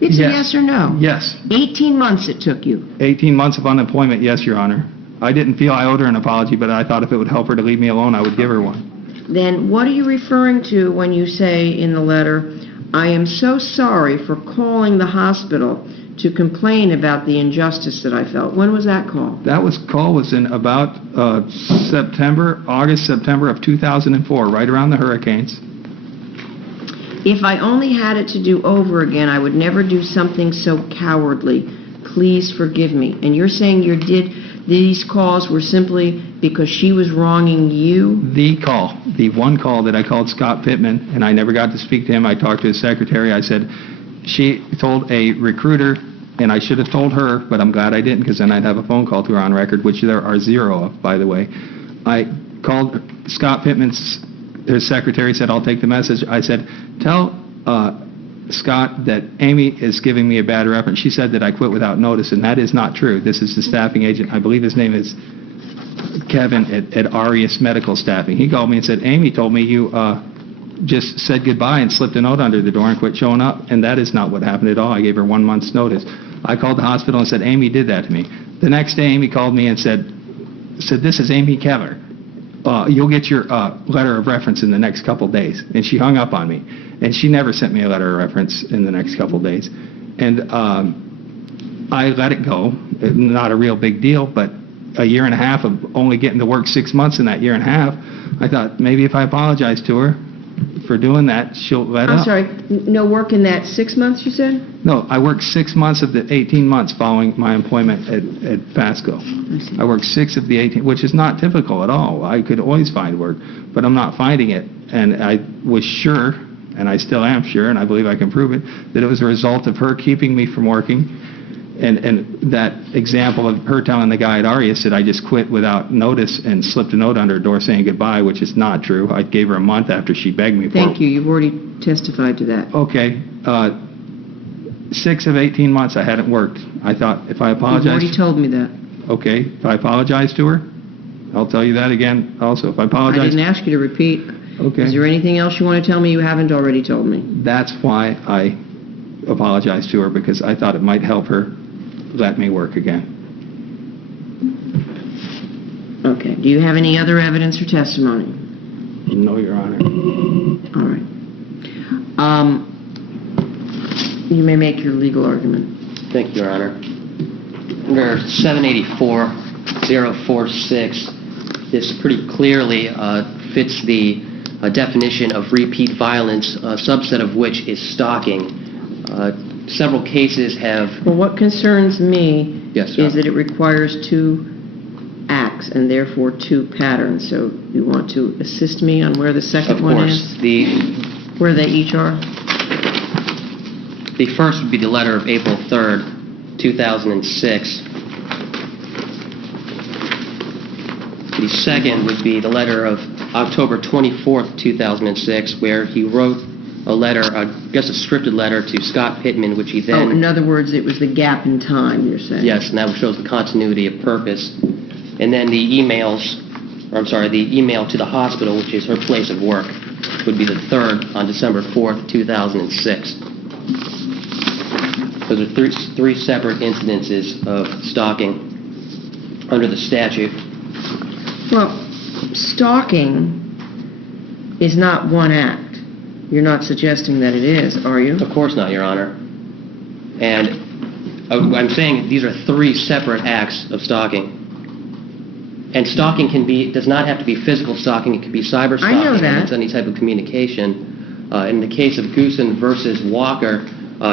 It's a Yes. yes or no? Yes. 18 months it took you. 18 months of unemployment, yes, Your Honor. I didn't feel I owed her an apology, but I thought if it would help her to leave me alone, I would give her one. Then what are you referring to when you say in the letter, "I am so sorry for calling the hospital to complain about the injustice that I felt"? When was that call? That call was in about August, September of 2004, right around the hurricanes. If I only had it to do over again, I would never do something so cowardly. Please forgive me. And you're saying these calls were simply because she was wronging you? The one call that I called Scott Pittman, and I never got to speak to him. I talked to his secretary. I said, she told a recruiter, and I should have told her, but I'm glad I didn't, because then I'd have a phone call to her on record, which there are 0 of, by the way. I called Scott Pittman's, his secretary said, I'll take the message. I said, tell Scott that Amy is giving me a bad reference. She said that I quit without notice, and that is not true. This is the staffing agent. I believe his name is Kevin at Arias Medical Staffing. He called me and said, Amy told me you just said goodbye and slipped a note under the door and quit showing up, and that is not what happened at all. I gave her 1 month's notice. I called the hospital and said, Amy did that to me. The next day, Amy called me and said, this is Amy Keller. You'll get your letter of reference in the next couple days. And she hung up on me. And she never sent me a letter of reference in the next couple days. And I let it go. Not a real big deal, but a year and a half of only getting to work 6 months in that year and a half, I thought maybe if I apologize to her for doing that, she'll let up. I'm sorry, no work in that 6 months, you said? No, I worked 6 months of the 18 months following my employment at Pasco. I worked 6 of the 18, which is not typical at all. I could always find work, but I'm not finding it. And I was sure, and I still am sure, and I believe I can prove it, that it was a result of her keeping me from working. And that example of her telling the guy at Arias that I just quit without notice and slipped a note under her door saying goodbye, which is not true. I gave her a month after she begged me for it. Thank you. You've already testified to that. Okay. 6 of 18 months I hadn't worked. I thought if I apologize... You've already told me that. Okay. If I apologize to her, I'll tell you that again also. If I apologize... I didn't ask you to repeat. Okay. Is there anything else you want to tell me you haven't already told me? That's why I apologized to her, because I thought it might help her let me work again. Okay. Do you have any other evidence or testimony? No, Your Honor. All right. You may make your legal argument. Thank you, Your Honor. Under 784-046, this pretty clearly fits the definition of repeat violence, a subset of which is stalking. Several cases have... Well, what concerns me Yes, is that it requires 2 acts and therefore 2 patterns. So you want to assist me on where the second one is? Of course. Where they each are? The first would be the letter of April 3rd, 2006. The second would be the letter of October 24th, 2006, where he wrote a letter, I guess a scripted letter to Scott Pittman, which he then... Oh, in other words, it was the gap in time, you're saying? Yes, and that shows the continuity of purpose. And then the email to the hospital, which is her place of work, would be the third on December 4th, 2006. Those are three separate incidences of stalking under the statute. Well, stalking is not one act. You're not suggesting that it is, are you? Of course not, Your Honor. And I'm saying these are 3 separate acts of stalking. And stalking does not have to be physical stalking. It can be cyber stalking. I know that. It's any type of communication. In the case of Goosen versus Walker,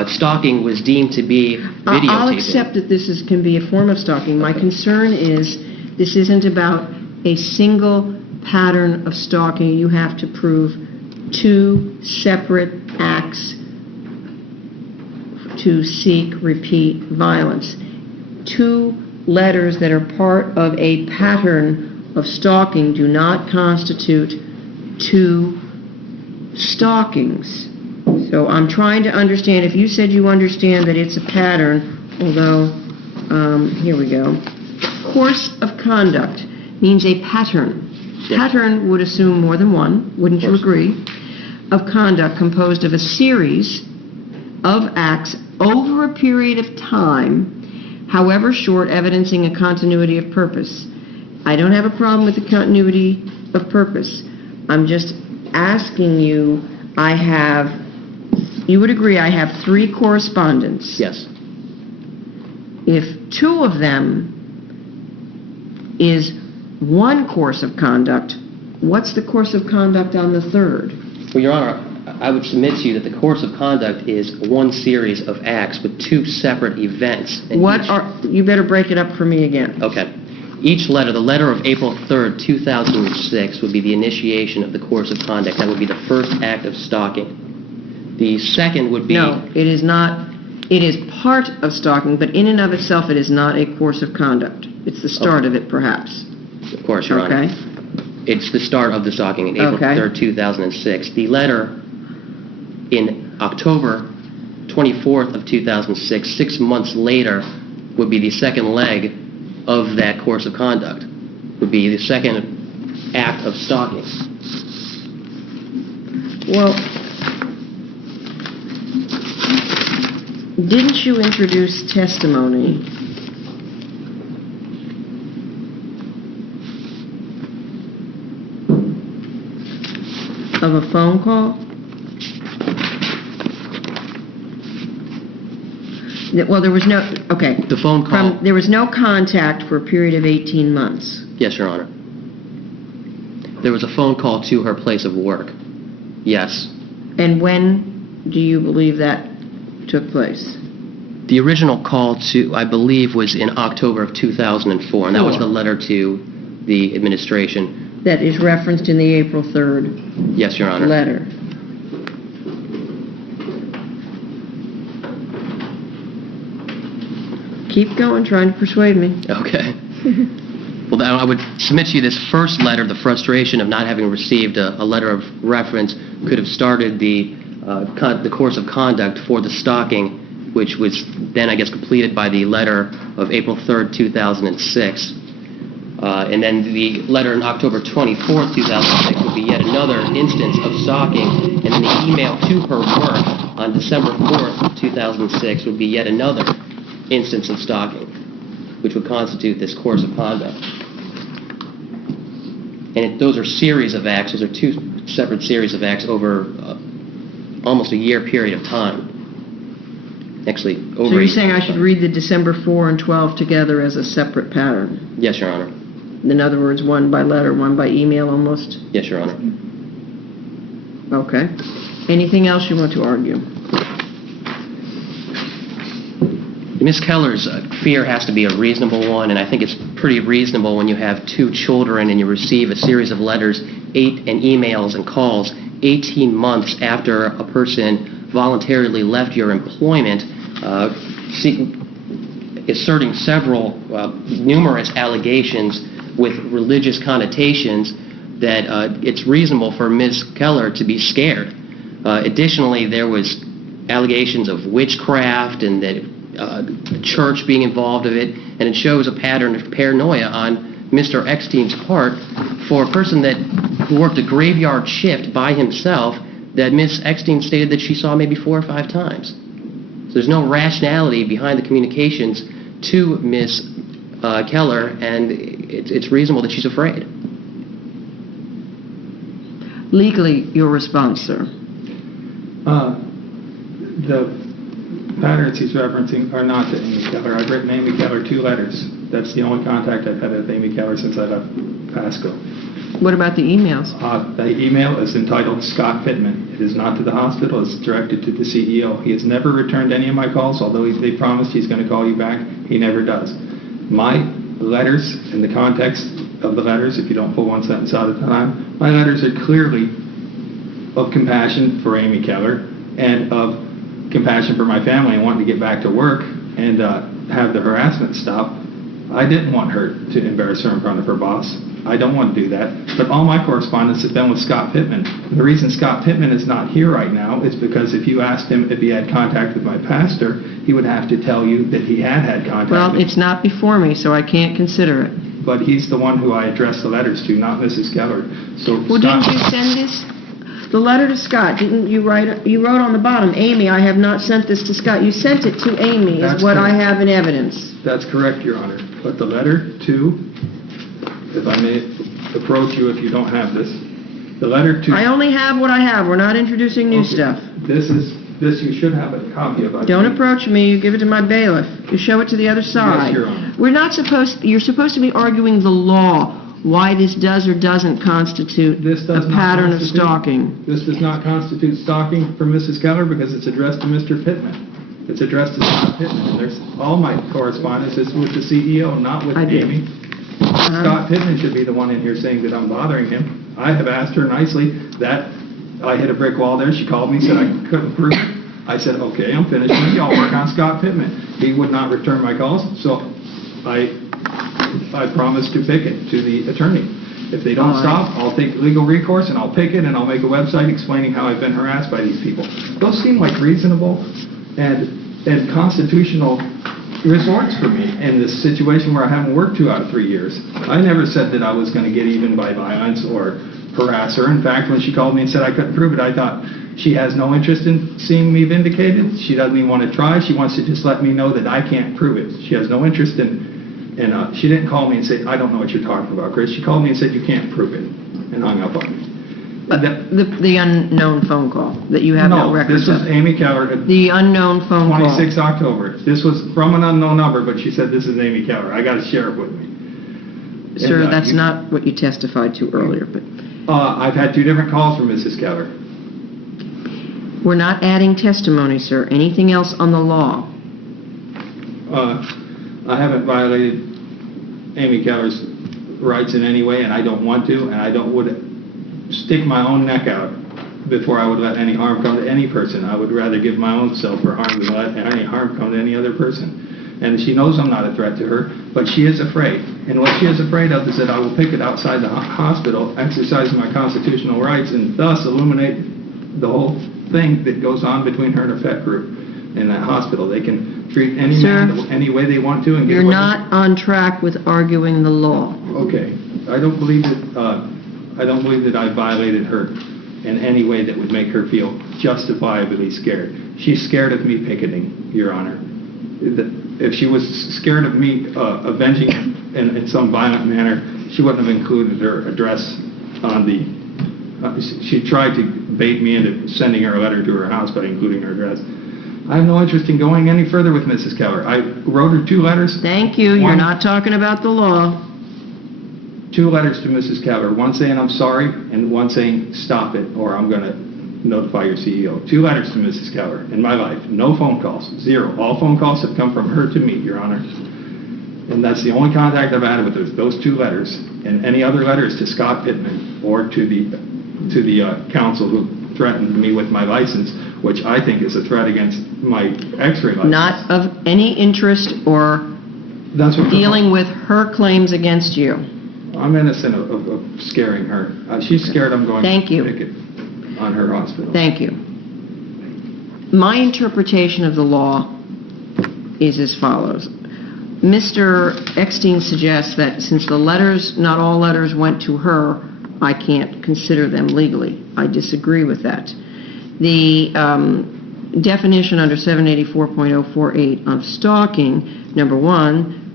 stalking was deemed to be videotaping. I'll accept that can be a form of stalking. My concern is this isn't about a single pattern of stalking. You have to prove 2 separate acts to seek repeat violence. 2 letters that are part of a pattern of stalking do not constitute 2 stalkings. So I'm trying to understand, if you said you understand that it's a pattern, although, here we go. Course of conduct means a pattern. Yes. Pattern would assume more than one, wouldn't you agree? Of conduct composed of a series of acts over a period of time, however short, evidencing a continuity of purpose. I don't have a problem with the continuity of purpose. I'm just asking you, you would agree I have 3 correspondents. Yes. If 2 of them is one course of conduct, what's the course of conduct on the 3rd? Well, Your Honor, I would submit to you that the course of conduct is one series of acts with 2 separate events. And You better break it up for me again. Okay. Each letter, the letter of April 3rd, 2006, would be the initiation of the course of conduct. That would be the first act of stalking. The second would be... No, it is not. It is part of stalking, but in and of itself, it is not a course of conduct. It's the start of it, perhaps. Of course, Your Honor. Okay. It's the start of the stalking in April Okay. 3rd, 2006. The letter in October 24th of 2006, 6 months later, would be the second leg of that course of conduct, would be the second act of stalking. Well, didn't you introduce testimony of a phone call? Well, there was no, okay. The phone call... There was no contact for a period of 18 months. Yes, Your Honor. There was a phone call to her place of work. Yes. And when do you believe that took place? The original call to, I believe, was in October of 2004, and that was the letter to the administration. That is referenced in the April 3rd Yes, Your Honor. letter. Keep going, trying to persuade me. Okay. Well, I would submit to you this first letter, the frustration of not having received a letter of reference, could have started the course of conduct for the stalking, which was then, I guess, completed by the letter of April 3rd, 2006. And then the letter in October 24th, 2006 would be yet another instance of stalking, and then the email to her work on December 4th, 2006 would be yet another instance of stalking, which would constitute this course of conduct. And those are series of acts. Those are 2 separate series of acts over almost a year period of time. Actually, over. So you're saying I should read the December 4 and 12 together as a separate pattern? Yes, Your Honor. In other words, one by letter, one by email almost? Yes, Your Honor. Okay. Anything else you want to argue? Ms. Keller's fear has to be a reasonable one, and I think it's pretty reasonable when you have 2 children and you receive a series of letters, and emails and calls 18 months after a person voluntarily left your employment, asserting numerous allegations with religious connotations, that it's reasonable for Ms. Keller to be scared. Additionally, there was allegations of witchcraft and that the church being involved in it, and it shows a pattern of paranoia on Mr. Eckstein's part for a person who worked a graveyard shift by himself that Ms. Eckstein stated that she saw maybe 4 or 5 times. So there's no rationality behind the communications to Ms. Keller, and it's reasonable that she's afraid. Legally, your response, sir. The patterns he's referencing are not to Amy Keller. I've written Amy Keller 2 letters. That's the only contact I've had with Amy Keller since I left Pasco. What about the emails? The email is entitled Scott Pittman. It is not to the hospital. It's directed to the CEO. He has never returned any of my calls, although they promised he's going to call you back. He never does. My letters, in the context of the letters, if you don't pull one sentence out at a time, my letters are clearly of compassion for Amy Keller and of compassion for my family and wanting to get back to work and have the harassment stop. I didn't want her to embarrass her in front of her boss. I don't want to do that. But all my correspondence has been with Scott Pittman. The reason Scott Pittman is not here right now is because if you asked him if he had contact with my pastor, he would have to tell you that he had contact. Well, it's not before me, so I can't consider it. But he's the one who I addressed the letters to, not Mrs. Keller. So Well, didn't you send this? The letter to Scott, didn't you write, you wrote on the bottom, Amy, I have not sent this to Scott. You sent it to Amy, is That's what I correct. have in evidence. That's correct, Your Honor. But the letter to, if I may approach you if you don't have this, the letter to... I only have what I have. We're not introducing new Okay. stuff. This you should have a copy of. I Don't believe. approach me, you give it to my bailiff. You show it to the other side. Your Honor. You're supposed to be arguing the law, why this does or doesn't constitute This does a not pattern of constitute- stalking. This does not constitute stalking for Mrs. Keller because it's addressed to Mr. Pittman. It's addressed to Scott Pittman. And there's, all my correspondence is with the CEO, not with I did. Amy. Scott Pittman should be the one in here saying that I'm bothering him. I have asked her nicely that I hit a brick wall there. She called me, said I couldn't prove it. I said, okay, I'm finished with you. I'll work on Scott Pittman. He would not return my calls, so I promised to picket to the attorney. If they don't All right. stop, I'll take legal recourse and I'll picket and I'll make a website explaining how I've been harassed by these people. Those seem like reasonable and constitutional resorts for me in this situation where I haven't worked 2 out of 3 years. I never said that I was going to get even by violence or harass her. In fact, when she called me and said I couldn't prove it, I thought she has no interest in seeing me vindicated. She doesn't even want to try. She wants to just let me know that I can't prove it. She has no interest in, she didn't call me and say, I don't know what you're talking about, Chris. She called me and said, you can't prove it, and hung up on me. The unknown phone call that you have no record this was of. Amy Keller. The unknown phone call. 26 October. This was from an unknown number, but she said, this is Amy Keller. I got a sheriff with me. Sir, And, that's not what you testified to earlier, but I've had 2 different calls from Mrs. Keller. we're not adding testimony, sir. Anything else on the law? I haven't violated Amy Keller's rights in any way, and I don't want to, and I would stick my own neck out before I would let any harm come to any person. I would rather give my own self for harm than let any harm come to any other person. And she knows I'm not a threat to her, but she is afraid. And what she is afraid of is that I will picket outside the hospital, exercising my constitutional rights, and thus illuminate the whole thing that goes on between her and her pet group in that hospital. They can treat any Sir, man any way they want to and get You're away. not on track with arguing the law. Okay. I don't believe that I violated her in any way that would make her feel justifiably scared. She's scared of me picketing, Your Honor. If she was scared of me avenging in some violent manner, she wouldn't have included her address on the... she tried to bait me into sending her a letter to her house by including her address. I have no interest in going any further with Mrs. Keller. I wrote her 2 letters. Thank you. You're One- not talking about the law. 2 letters to Mrs. Keller, one saying I'm sorry and one saying stop it or I'm going to notify your CEO. 2 letters to Mrs. Keller in my life. No phone calls. 0. All phone calls have come from her to me, Your Honor. And that's the only contact I've had with her, those 2 letters. And any other letters to Scott Pittman or to the counsel who threatened me with my license, which I think is a threat against my X-ray license. Not of any interest or That's what dealing with her claims against you. I'm innocent of scaring her. She's scared I'm going Thank to you. picket on her hospital. Thank you. My interpretation of the law is as follows. Mr. Eckstein suggests that since the letters, not all letters went to her, I can't consider them legally. I disagree with that. The definition under 784.048 of stalking, number 1,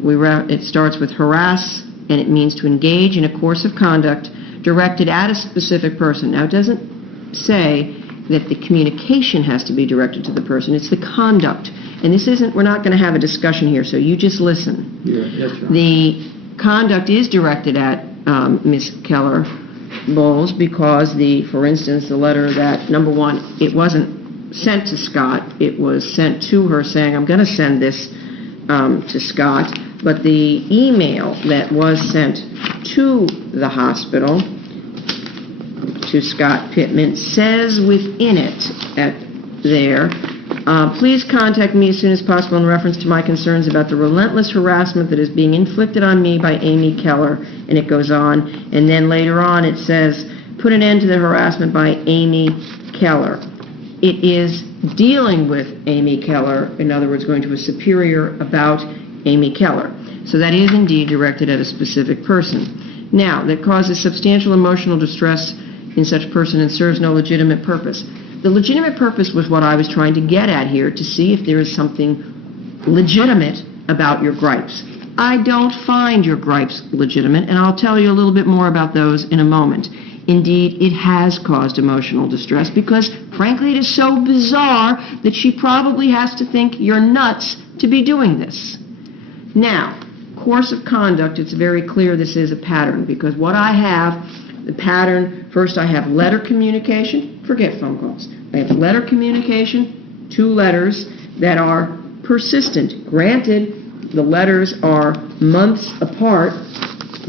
it starts with harass, and it means to engage in a course of conduct directed at a specific person. Now, it doesn't say that the communication has to be directed to the person. It's the conduct. And this isn't, we're not going to have a discussion here, so you just listen. Yeah, yes, Your Honor. The conduct is directed at Ms. Keller Bowles because for instance, the letter that, number 1, it wasn't sent to Scott. It was sent to her saying, I'm going to send this to Scott. But the email that was sent to the hospital, to Scott Pittman, says within it, please contact me as soon as possible in reference to my concerns about the relentless harassment that is being inflicted on me by Amy Keller. And it goes on. And then later on it says, put an end to the harassment by Amy Keller. It is dealing with Amy Keller, in other words, going to a superior about Amy Keller. So that is indeed directed at a specific person. Now, that causes substantial emotional distress in such person and serves no legitimate purpose. The legitimate purpose was what I was trying to get at here, to see if there is something legitimate about your gripes. I don't find your gripes legitimate, and I'll tell you a little bit more about those in a moment. Indeed, it has caused emotional distress because, frankly, it is so bizarre that she probably has to think you're nuts to be doing this. Now, course of conduct, it's very clear this is a pattern, because what I have, the pattern, first I have letter communication, forget phone calls. I have letter communication, 2 letters that are persistent. Granted, the letters are months apart,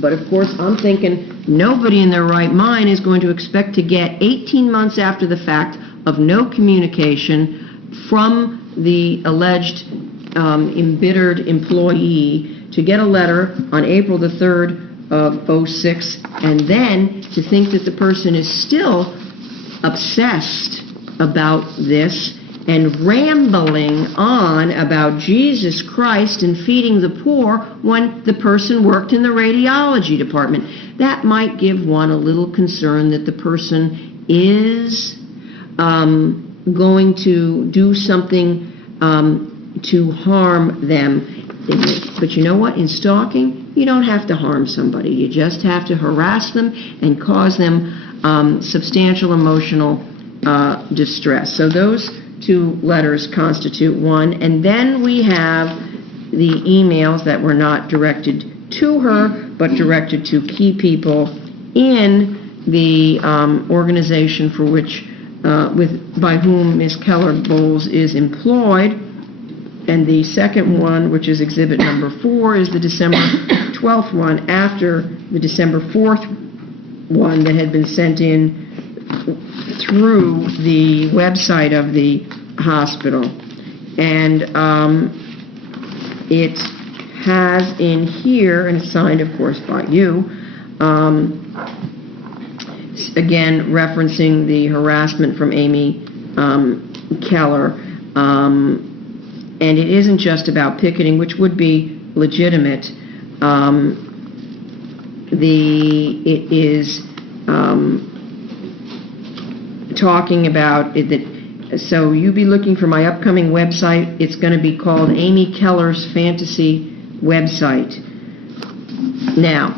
but of course I'm thinking nobody in their right mind is going to expect to get 18 months after the fact of no communication from the alleged embittered employee to get a letter on April the 3rd of '06, and then to think that the person is still obsessed about this and rambling on about Jesus Christ and feeding the poor when the person worked in the radiology department. That might give one a little concern that the person is going to do something to harm them. But you know what? In stalking, you don't have to harm somebody. You just have to harass them and cause them substantial emotional distress. So those 2 letters constitute one. And then we have the emails that were not directed to her, but directed to key people in the organization for which, by whom Ms. Keller Bowles is employed. And the second one, which is exhibit number 4, is the December 12th one, after the December 4th one that had been sent in through the website of the hospital. And it has in here, and signed, of course, by you, again, referencing the harassment from Amy Keller. And it isn't just about picketing, which would be legitimate. It is talking about it, that. So you be looking for my upcoming website. It's going to be called Amy Keller's Fantasy Website. Now,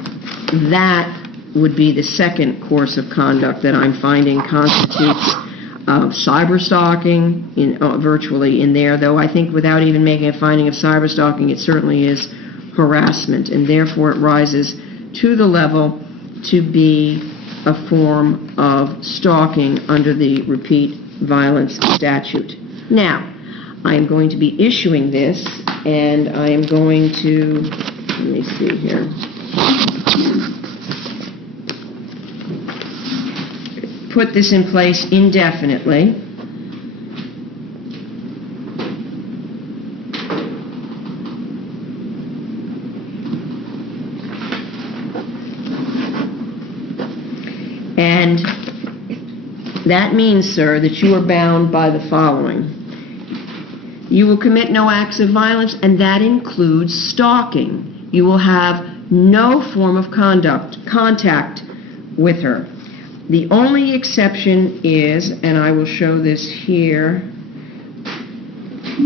that would be the second course of conduct that I'm finding constitutes cyber stalking virtually in there, though I think without even making a finding of cyber stalking, it certainly is harassment, and therefore it rises to the level to be a form of stalking under the repeat violence statute. Now, I am going to be issuing this, and I am going to, let me see here, put this in place indefinitely. And that means, sir, that you are bound by the following. You will commit no acts of violence, and that includes stalking. You will have no form of contact with her. The only exception is, and I will show this here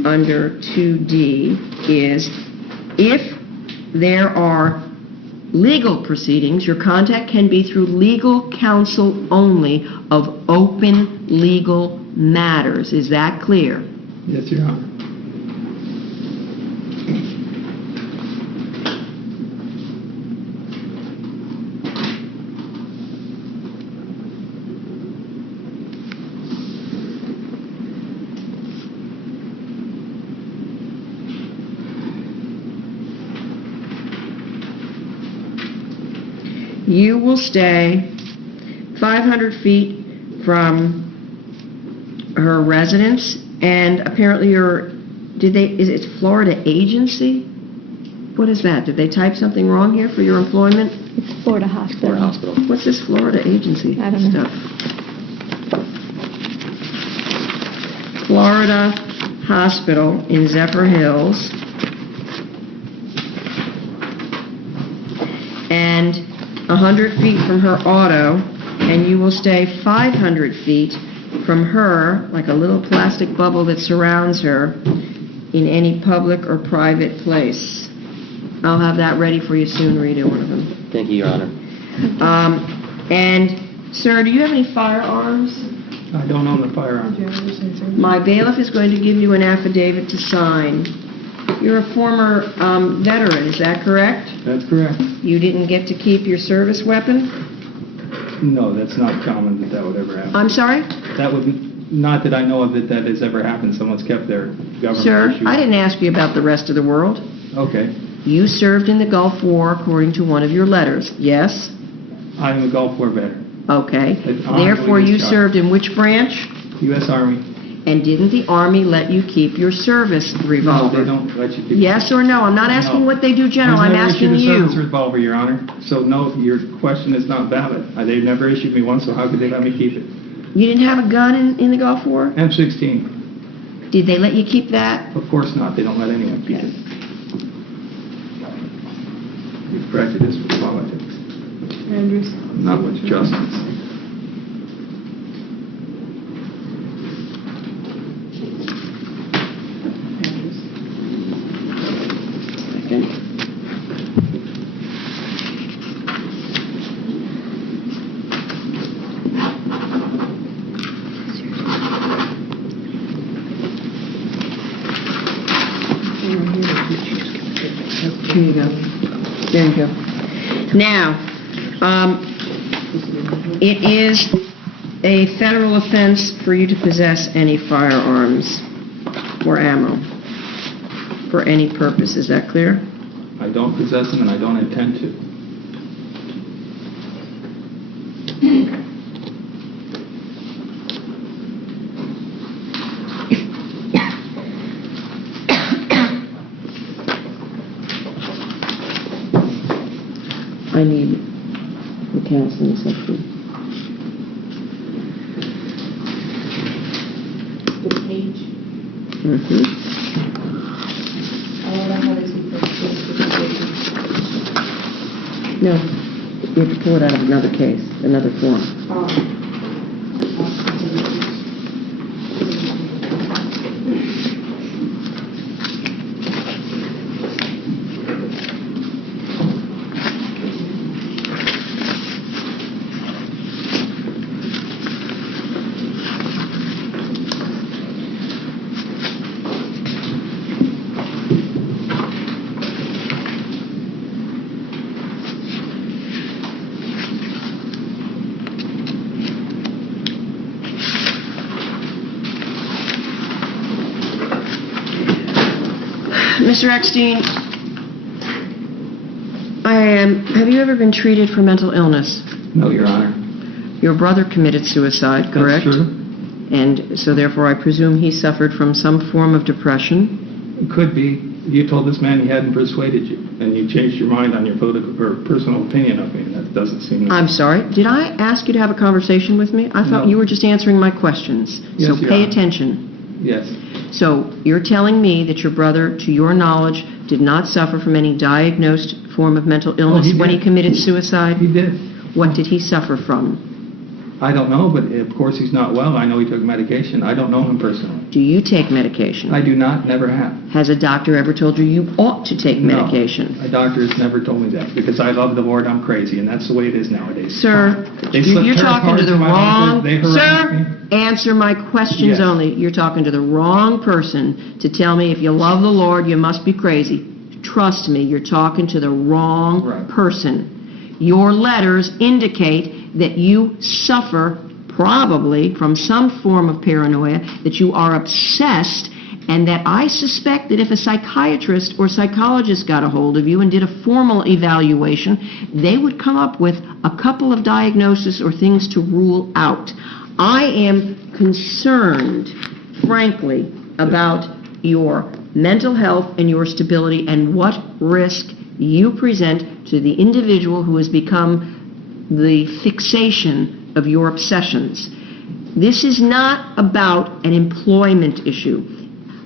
under 2D, is if there are legal proceedings, your contact can be through legal counsel only of open legal matters. Is that clear? Yes, Your Honor. You will stay 500 feet from her residence, and apparently is it Florida agency? What is that? Did they type something wrong here for your employment? It's Florida Hospital. Florida Hospital. What's this Florida agency I don't know. stuff? Florida Hospital in Zephyr Hills. And 100 feet from her auto and you will stay 500 feet from her, like a little plastic bubble that surrounds her, in any public or private place. I'll have that ready for you soon, Rita, one of them. Thank you, Your Honor. And, sir, do you have any firearms? I don't own the firearm. My bailiff is going to give you an affidavit to sign. You're a former veteran, is that correct? That's correct. You didn't get to keep your service weapon? No, that's not common that would ever happen. I'm sorry? That would, not that I know of that has ever happened. Someone's kept their government Sir, issue. I didn't ask you about the rest of the world. Okay. You served in the Gulf War according to one of your letters, yes? I'm a Gulf War veteran. Okay. An honorably Therefore, you discharged. served in which branch? U.S. Army. And didn't the Army let you keep your service No, revolver? they don't let you keep. Yes or no? I'm not asking No. what they do, General. I'm asking I've never issued a service you. revolver, Your Honor. So no, your question is not valid. They've never issued me one, so how could they let me keep it? You didn't have a gun in the Gulf War? M16. Did they let you keep that? Of course not. They don't let anyone keep it. You're prejudiced with politics. Not with justice. Here you go. There you go. Now, it is a federal offense for you to possess any firearms or ammo for any purpose. Is that clear? I don't possess them and I don't intend to. I need the counseling section. The page. Mm-hmm. I don't know how this is No, you have to pull it out of another case, another form. Mr. Eckstein, have you ever been treated for mental illness? No, Your Honor. Your brother committed suicide, correct? That's true. And so therefore I presume he suffered from some form of depression? It could be. You told this man he hadn't persuaded you, and you changed your mind on your political or personal opinion of me, and that doesn't seem... I'm sorry, did I ask you to have a conversation with me? I thought No. you were just answering my questions. Yes, So Your pay Honor. attention. Yes. So you're telling me that your brother, to your knowledge, did not suffer from any diagnosed form of mental illness he when he did. committed suicide? He did. What did he suffer from? I don't know, but of course he's not well. I know he took medication. I don't know him personally. Do you take medication? I do not, never have. Has a doctor ever told you you ought to take medication? No, a doctor has never told me that, because I love the Lord, I'm crazy, and that's the way it is nowadays. Sir, They slip you're tarot talking to cards the in my wrong... office, they harass Sir, me. answer my questions Yes. only. You're talking to the wrong person to tell me if you love the Lord, you must be crazy. Trust me, you're talking to the wrong Right. person. Your letters indicate that you suffer probably from some form of paranoia, that you are obsessed, and that I suspect that if a psychiatrist or psychologist got a hold of you and did a formal evaluation, they would come up with a couple of diagnoses or things to rule out. I am concerned, frankly, about your mental health and your stability and what risk you present to the individual who has become the fixation of your obsessions. This is not about an employment issue.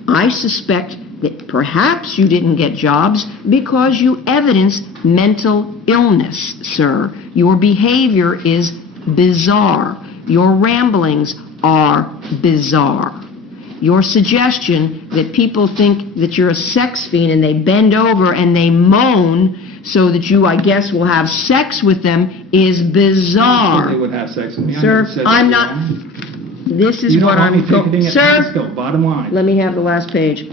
I suspect that perhaps you didn't get jobs because you evidence mental illness, sir. Your behavior is bizarre. Your ramblings are bizarre. Your suggestion that people think that you're a sex fiend and they bend over and they moan so that you, I guess, will have sex with them is bizarre. They would have sex with me. Sir, I never said I'm that, not... Your Honor. This is You don't what want I'm... me picketing at Sir, Pasco, bottom line. let me have the last page.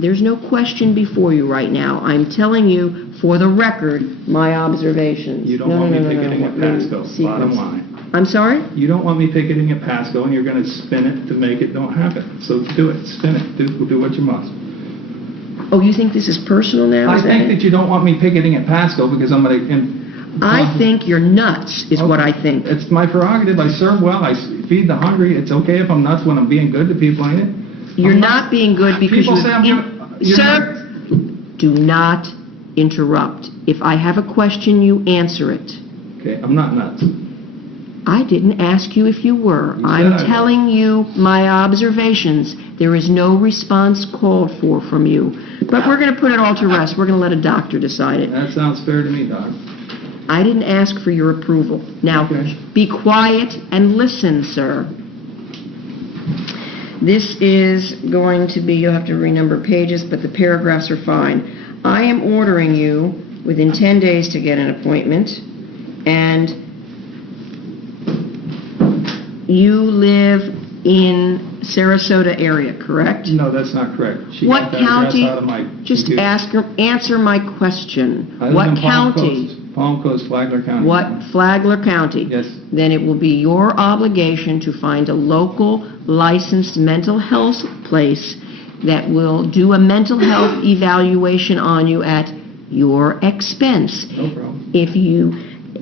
There's no question before you right now. I'm telling you, for the record, my observations. You don't No, want no, me no, no, picketing no, at no, Pasco, sequence. bottom line. I'm sorry? You don't want me picketing at Pasco, and you're going to spin it to make it don't happen. So do it, spin it, do what you must. Oh, you think this is personal now? I Is think that you don't want me picketing at Pasco because I'm going to... I think you're nuts, is what I think. It's my prerogative. I serve well. I feed the hungry. It's okay if I'm nuts when I'm being good to people, ain't it? You're not being good because People you... say I'm you're Sir, do not interrupt. If I have a question, you answer it. Okay, I'm not nuts. I didn't ask you if you were. You said I'm I was. telling you my observations. There is no response called for from you. But we're going to put it all to rest. We're going to let a doctor decide it. That sounds fair to me, Doc. I didn't ask for your approval. Now, Okay. be quiet and listen, sir. This is going to be, you'll have to renumber pages, but the paragraphs are fine. I am ordering you within 10 days to get an appointment, and you live in Sarasota area, correct? No, that's not correct. She What got that address county? out of my Just computer. answer my question. I live What in Palm county? Coast. Palm Coast, Flagler County. What, Flagler County? Yes. Then it will be your obligation to find a local licensed mental health place that will do a mental health evaluation on you at your expense. No problem.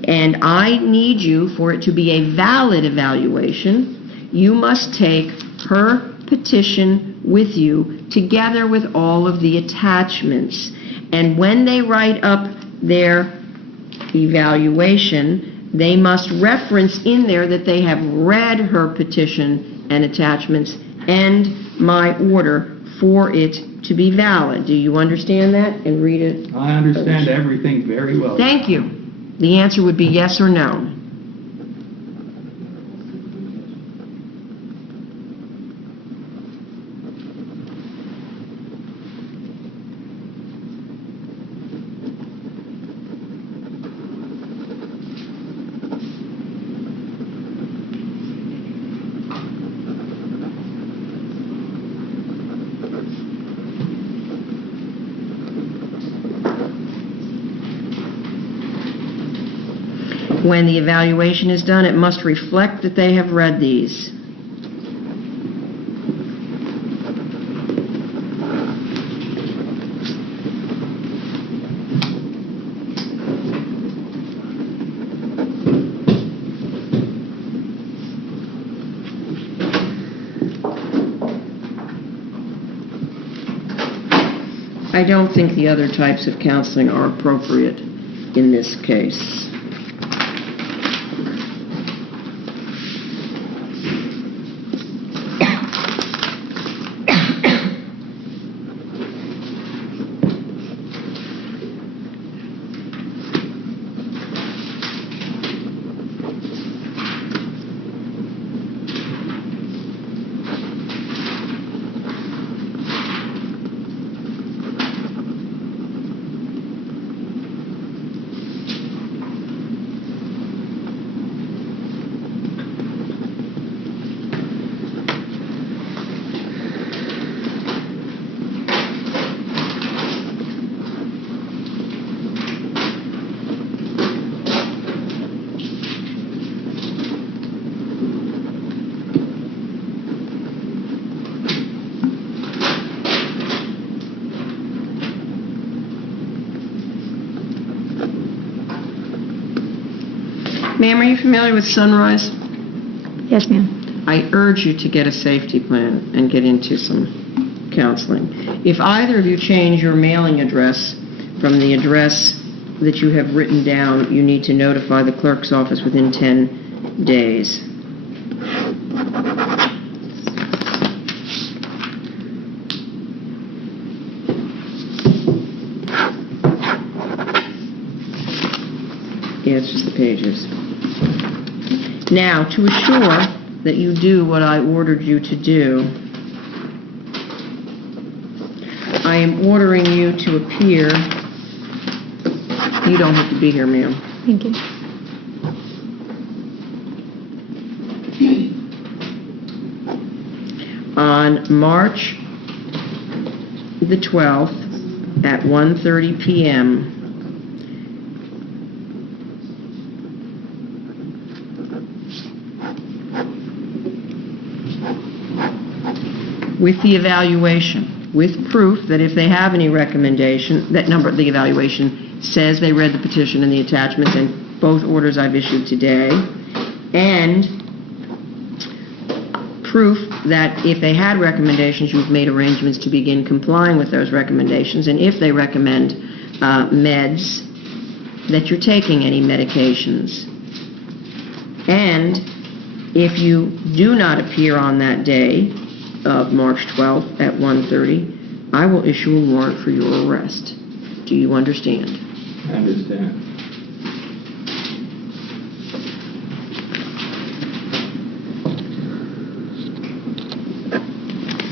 And I need you, for it to be a valid evaluation, you must take her petition with you together with all of the attachments. And when they write up their evaluation, they must reference in there that they have read her petition and attachments and my order for it to be valid. Do you understand that? And read it. I understand everything very well. Thank you. The answer would be yes or no. When the evaluation is done, it must reflect that they have read these. I don't think the other types of counseling are appropriate in this case. Ma'am, are you familiar with Sunrise? Yes, ma'am. I urge you to get a safety plan and get into some counseling. If either of you change your mailing address from the address that you have written down, you need to notify the clerk's office within 10 days. Yeah, it's just the pages. Now, to assure that you do what I ordered you to do, I am ordering you to appear. You don't have to be here, ma'am. Thank you. On March the 12th at 1:30 p.m. with the evaluation, with proof that if they have any recommendation, that number, the evaluation says they read the petition and the attachments and both orders I've issued today, and proof that if they had recommendations, you've made arrangements to begin complying with those recommendations, and if they recommend meds, that you're taking any medications. And if you do not appear on that day of March 12th at 1:30, I will issue a warrant for your arrest. Do you understand? I understand.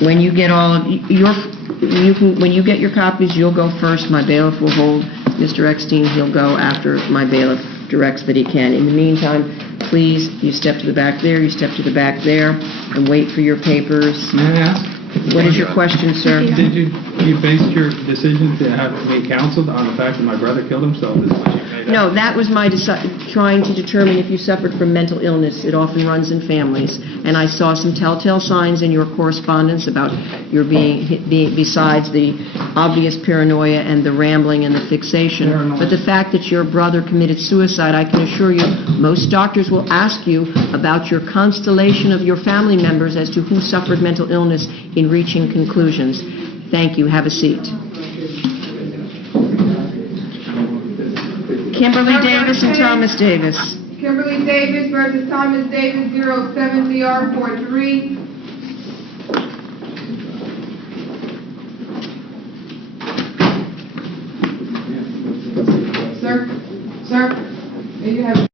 When you get all of when you get your copies, you'll go first. My bailiff will hold Mr. Eckstein. He'll go after my bailiff directs that he can. In the meantime, please, you step to the back there, you step to the back there, and wait for your papers. May I ask? What is your question, sir? Did you base your decision to have me counseled on the fact that my brother killed himself? Is what you made No, up? that was my trying to determine if you suffered from mental illness. It often runs in families. And I saw some telltale signs in your correspondence about your being besides the obvious paranoia and the rambling and the fixation. But the fact that your brother committed suicide, I can assure you, most doctors will ask you about your constellation of your family members as to who suffered mental illness in reaching conclusions. Thank you. Have a seat. Kimberly Davis and Thomas Davis. Kimberly Davis versus Thomas Davis, 07CR43. Sir, may you have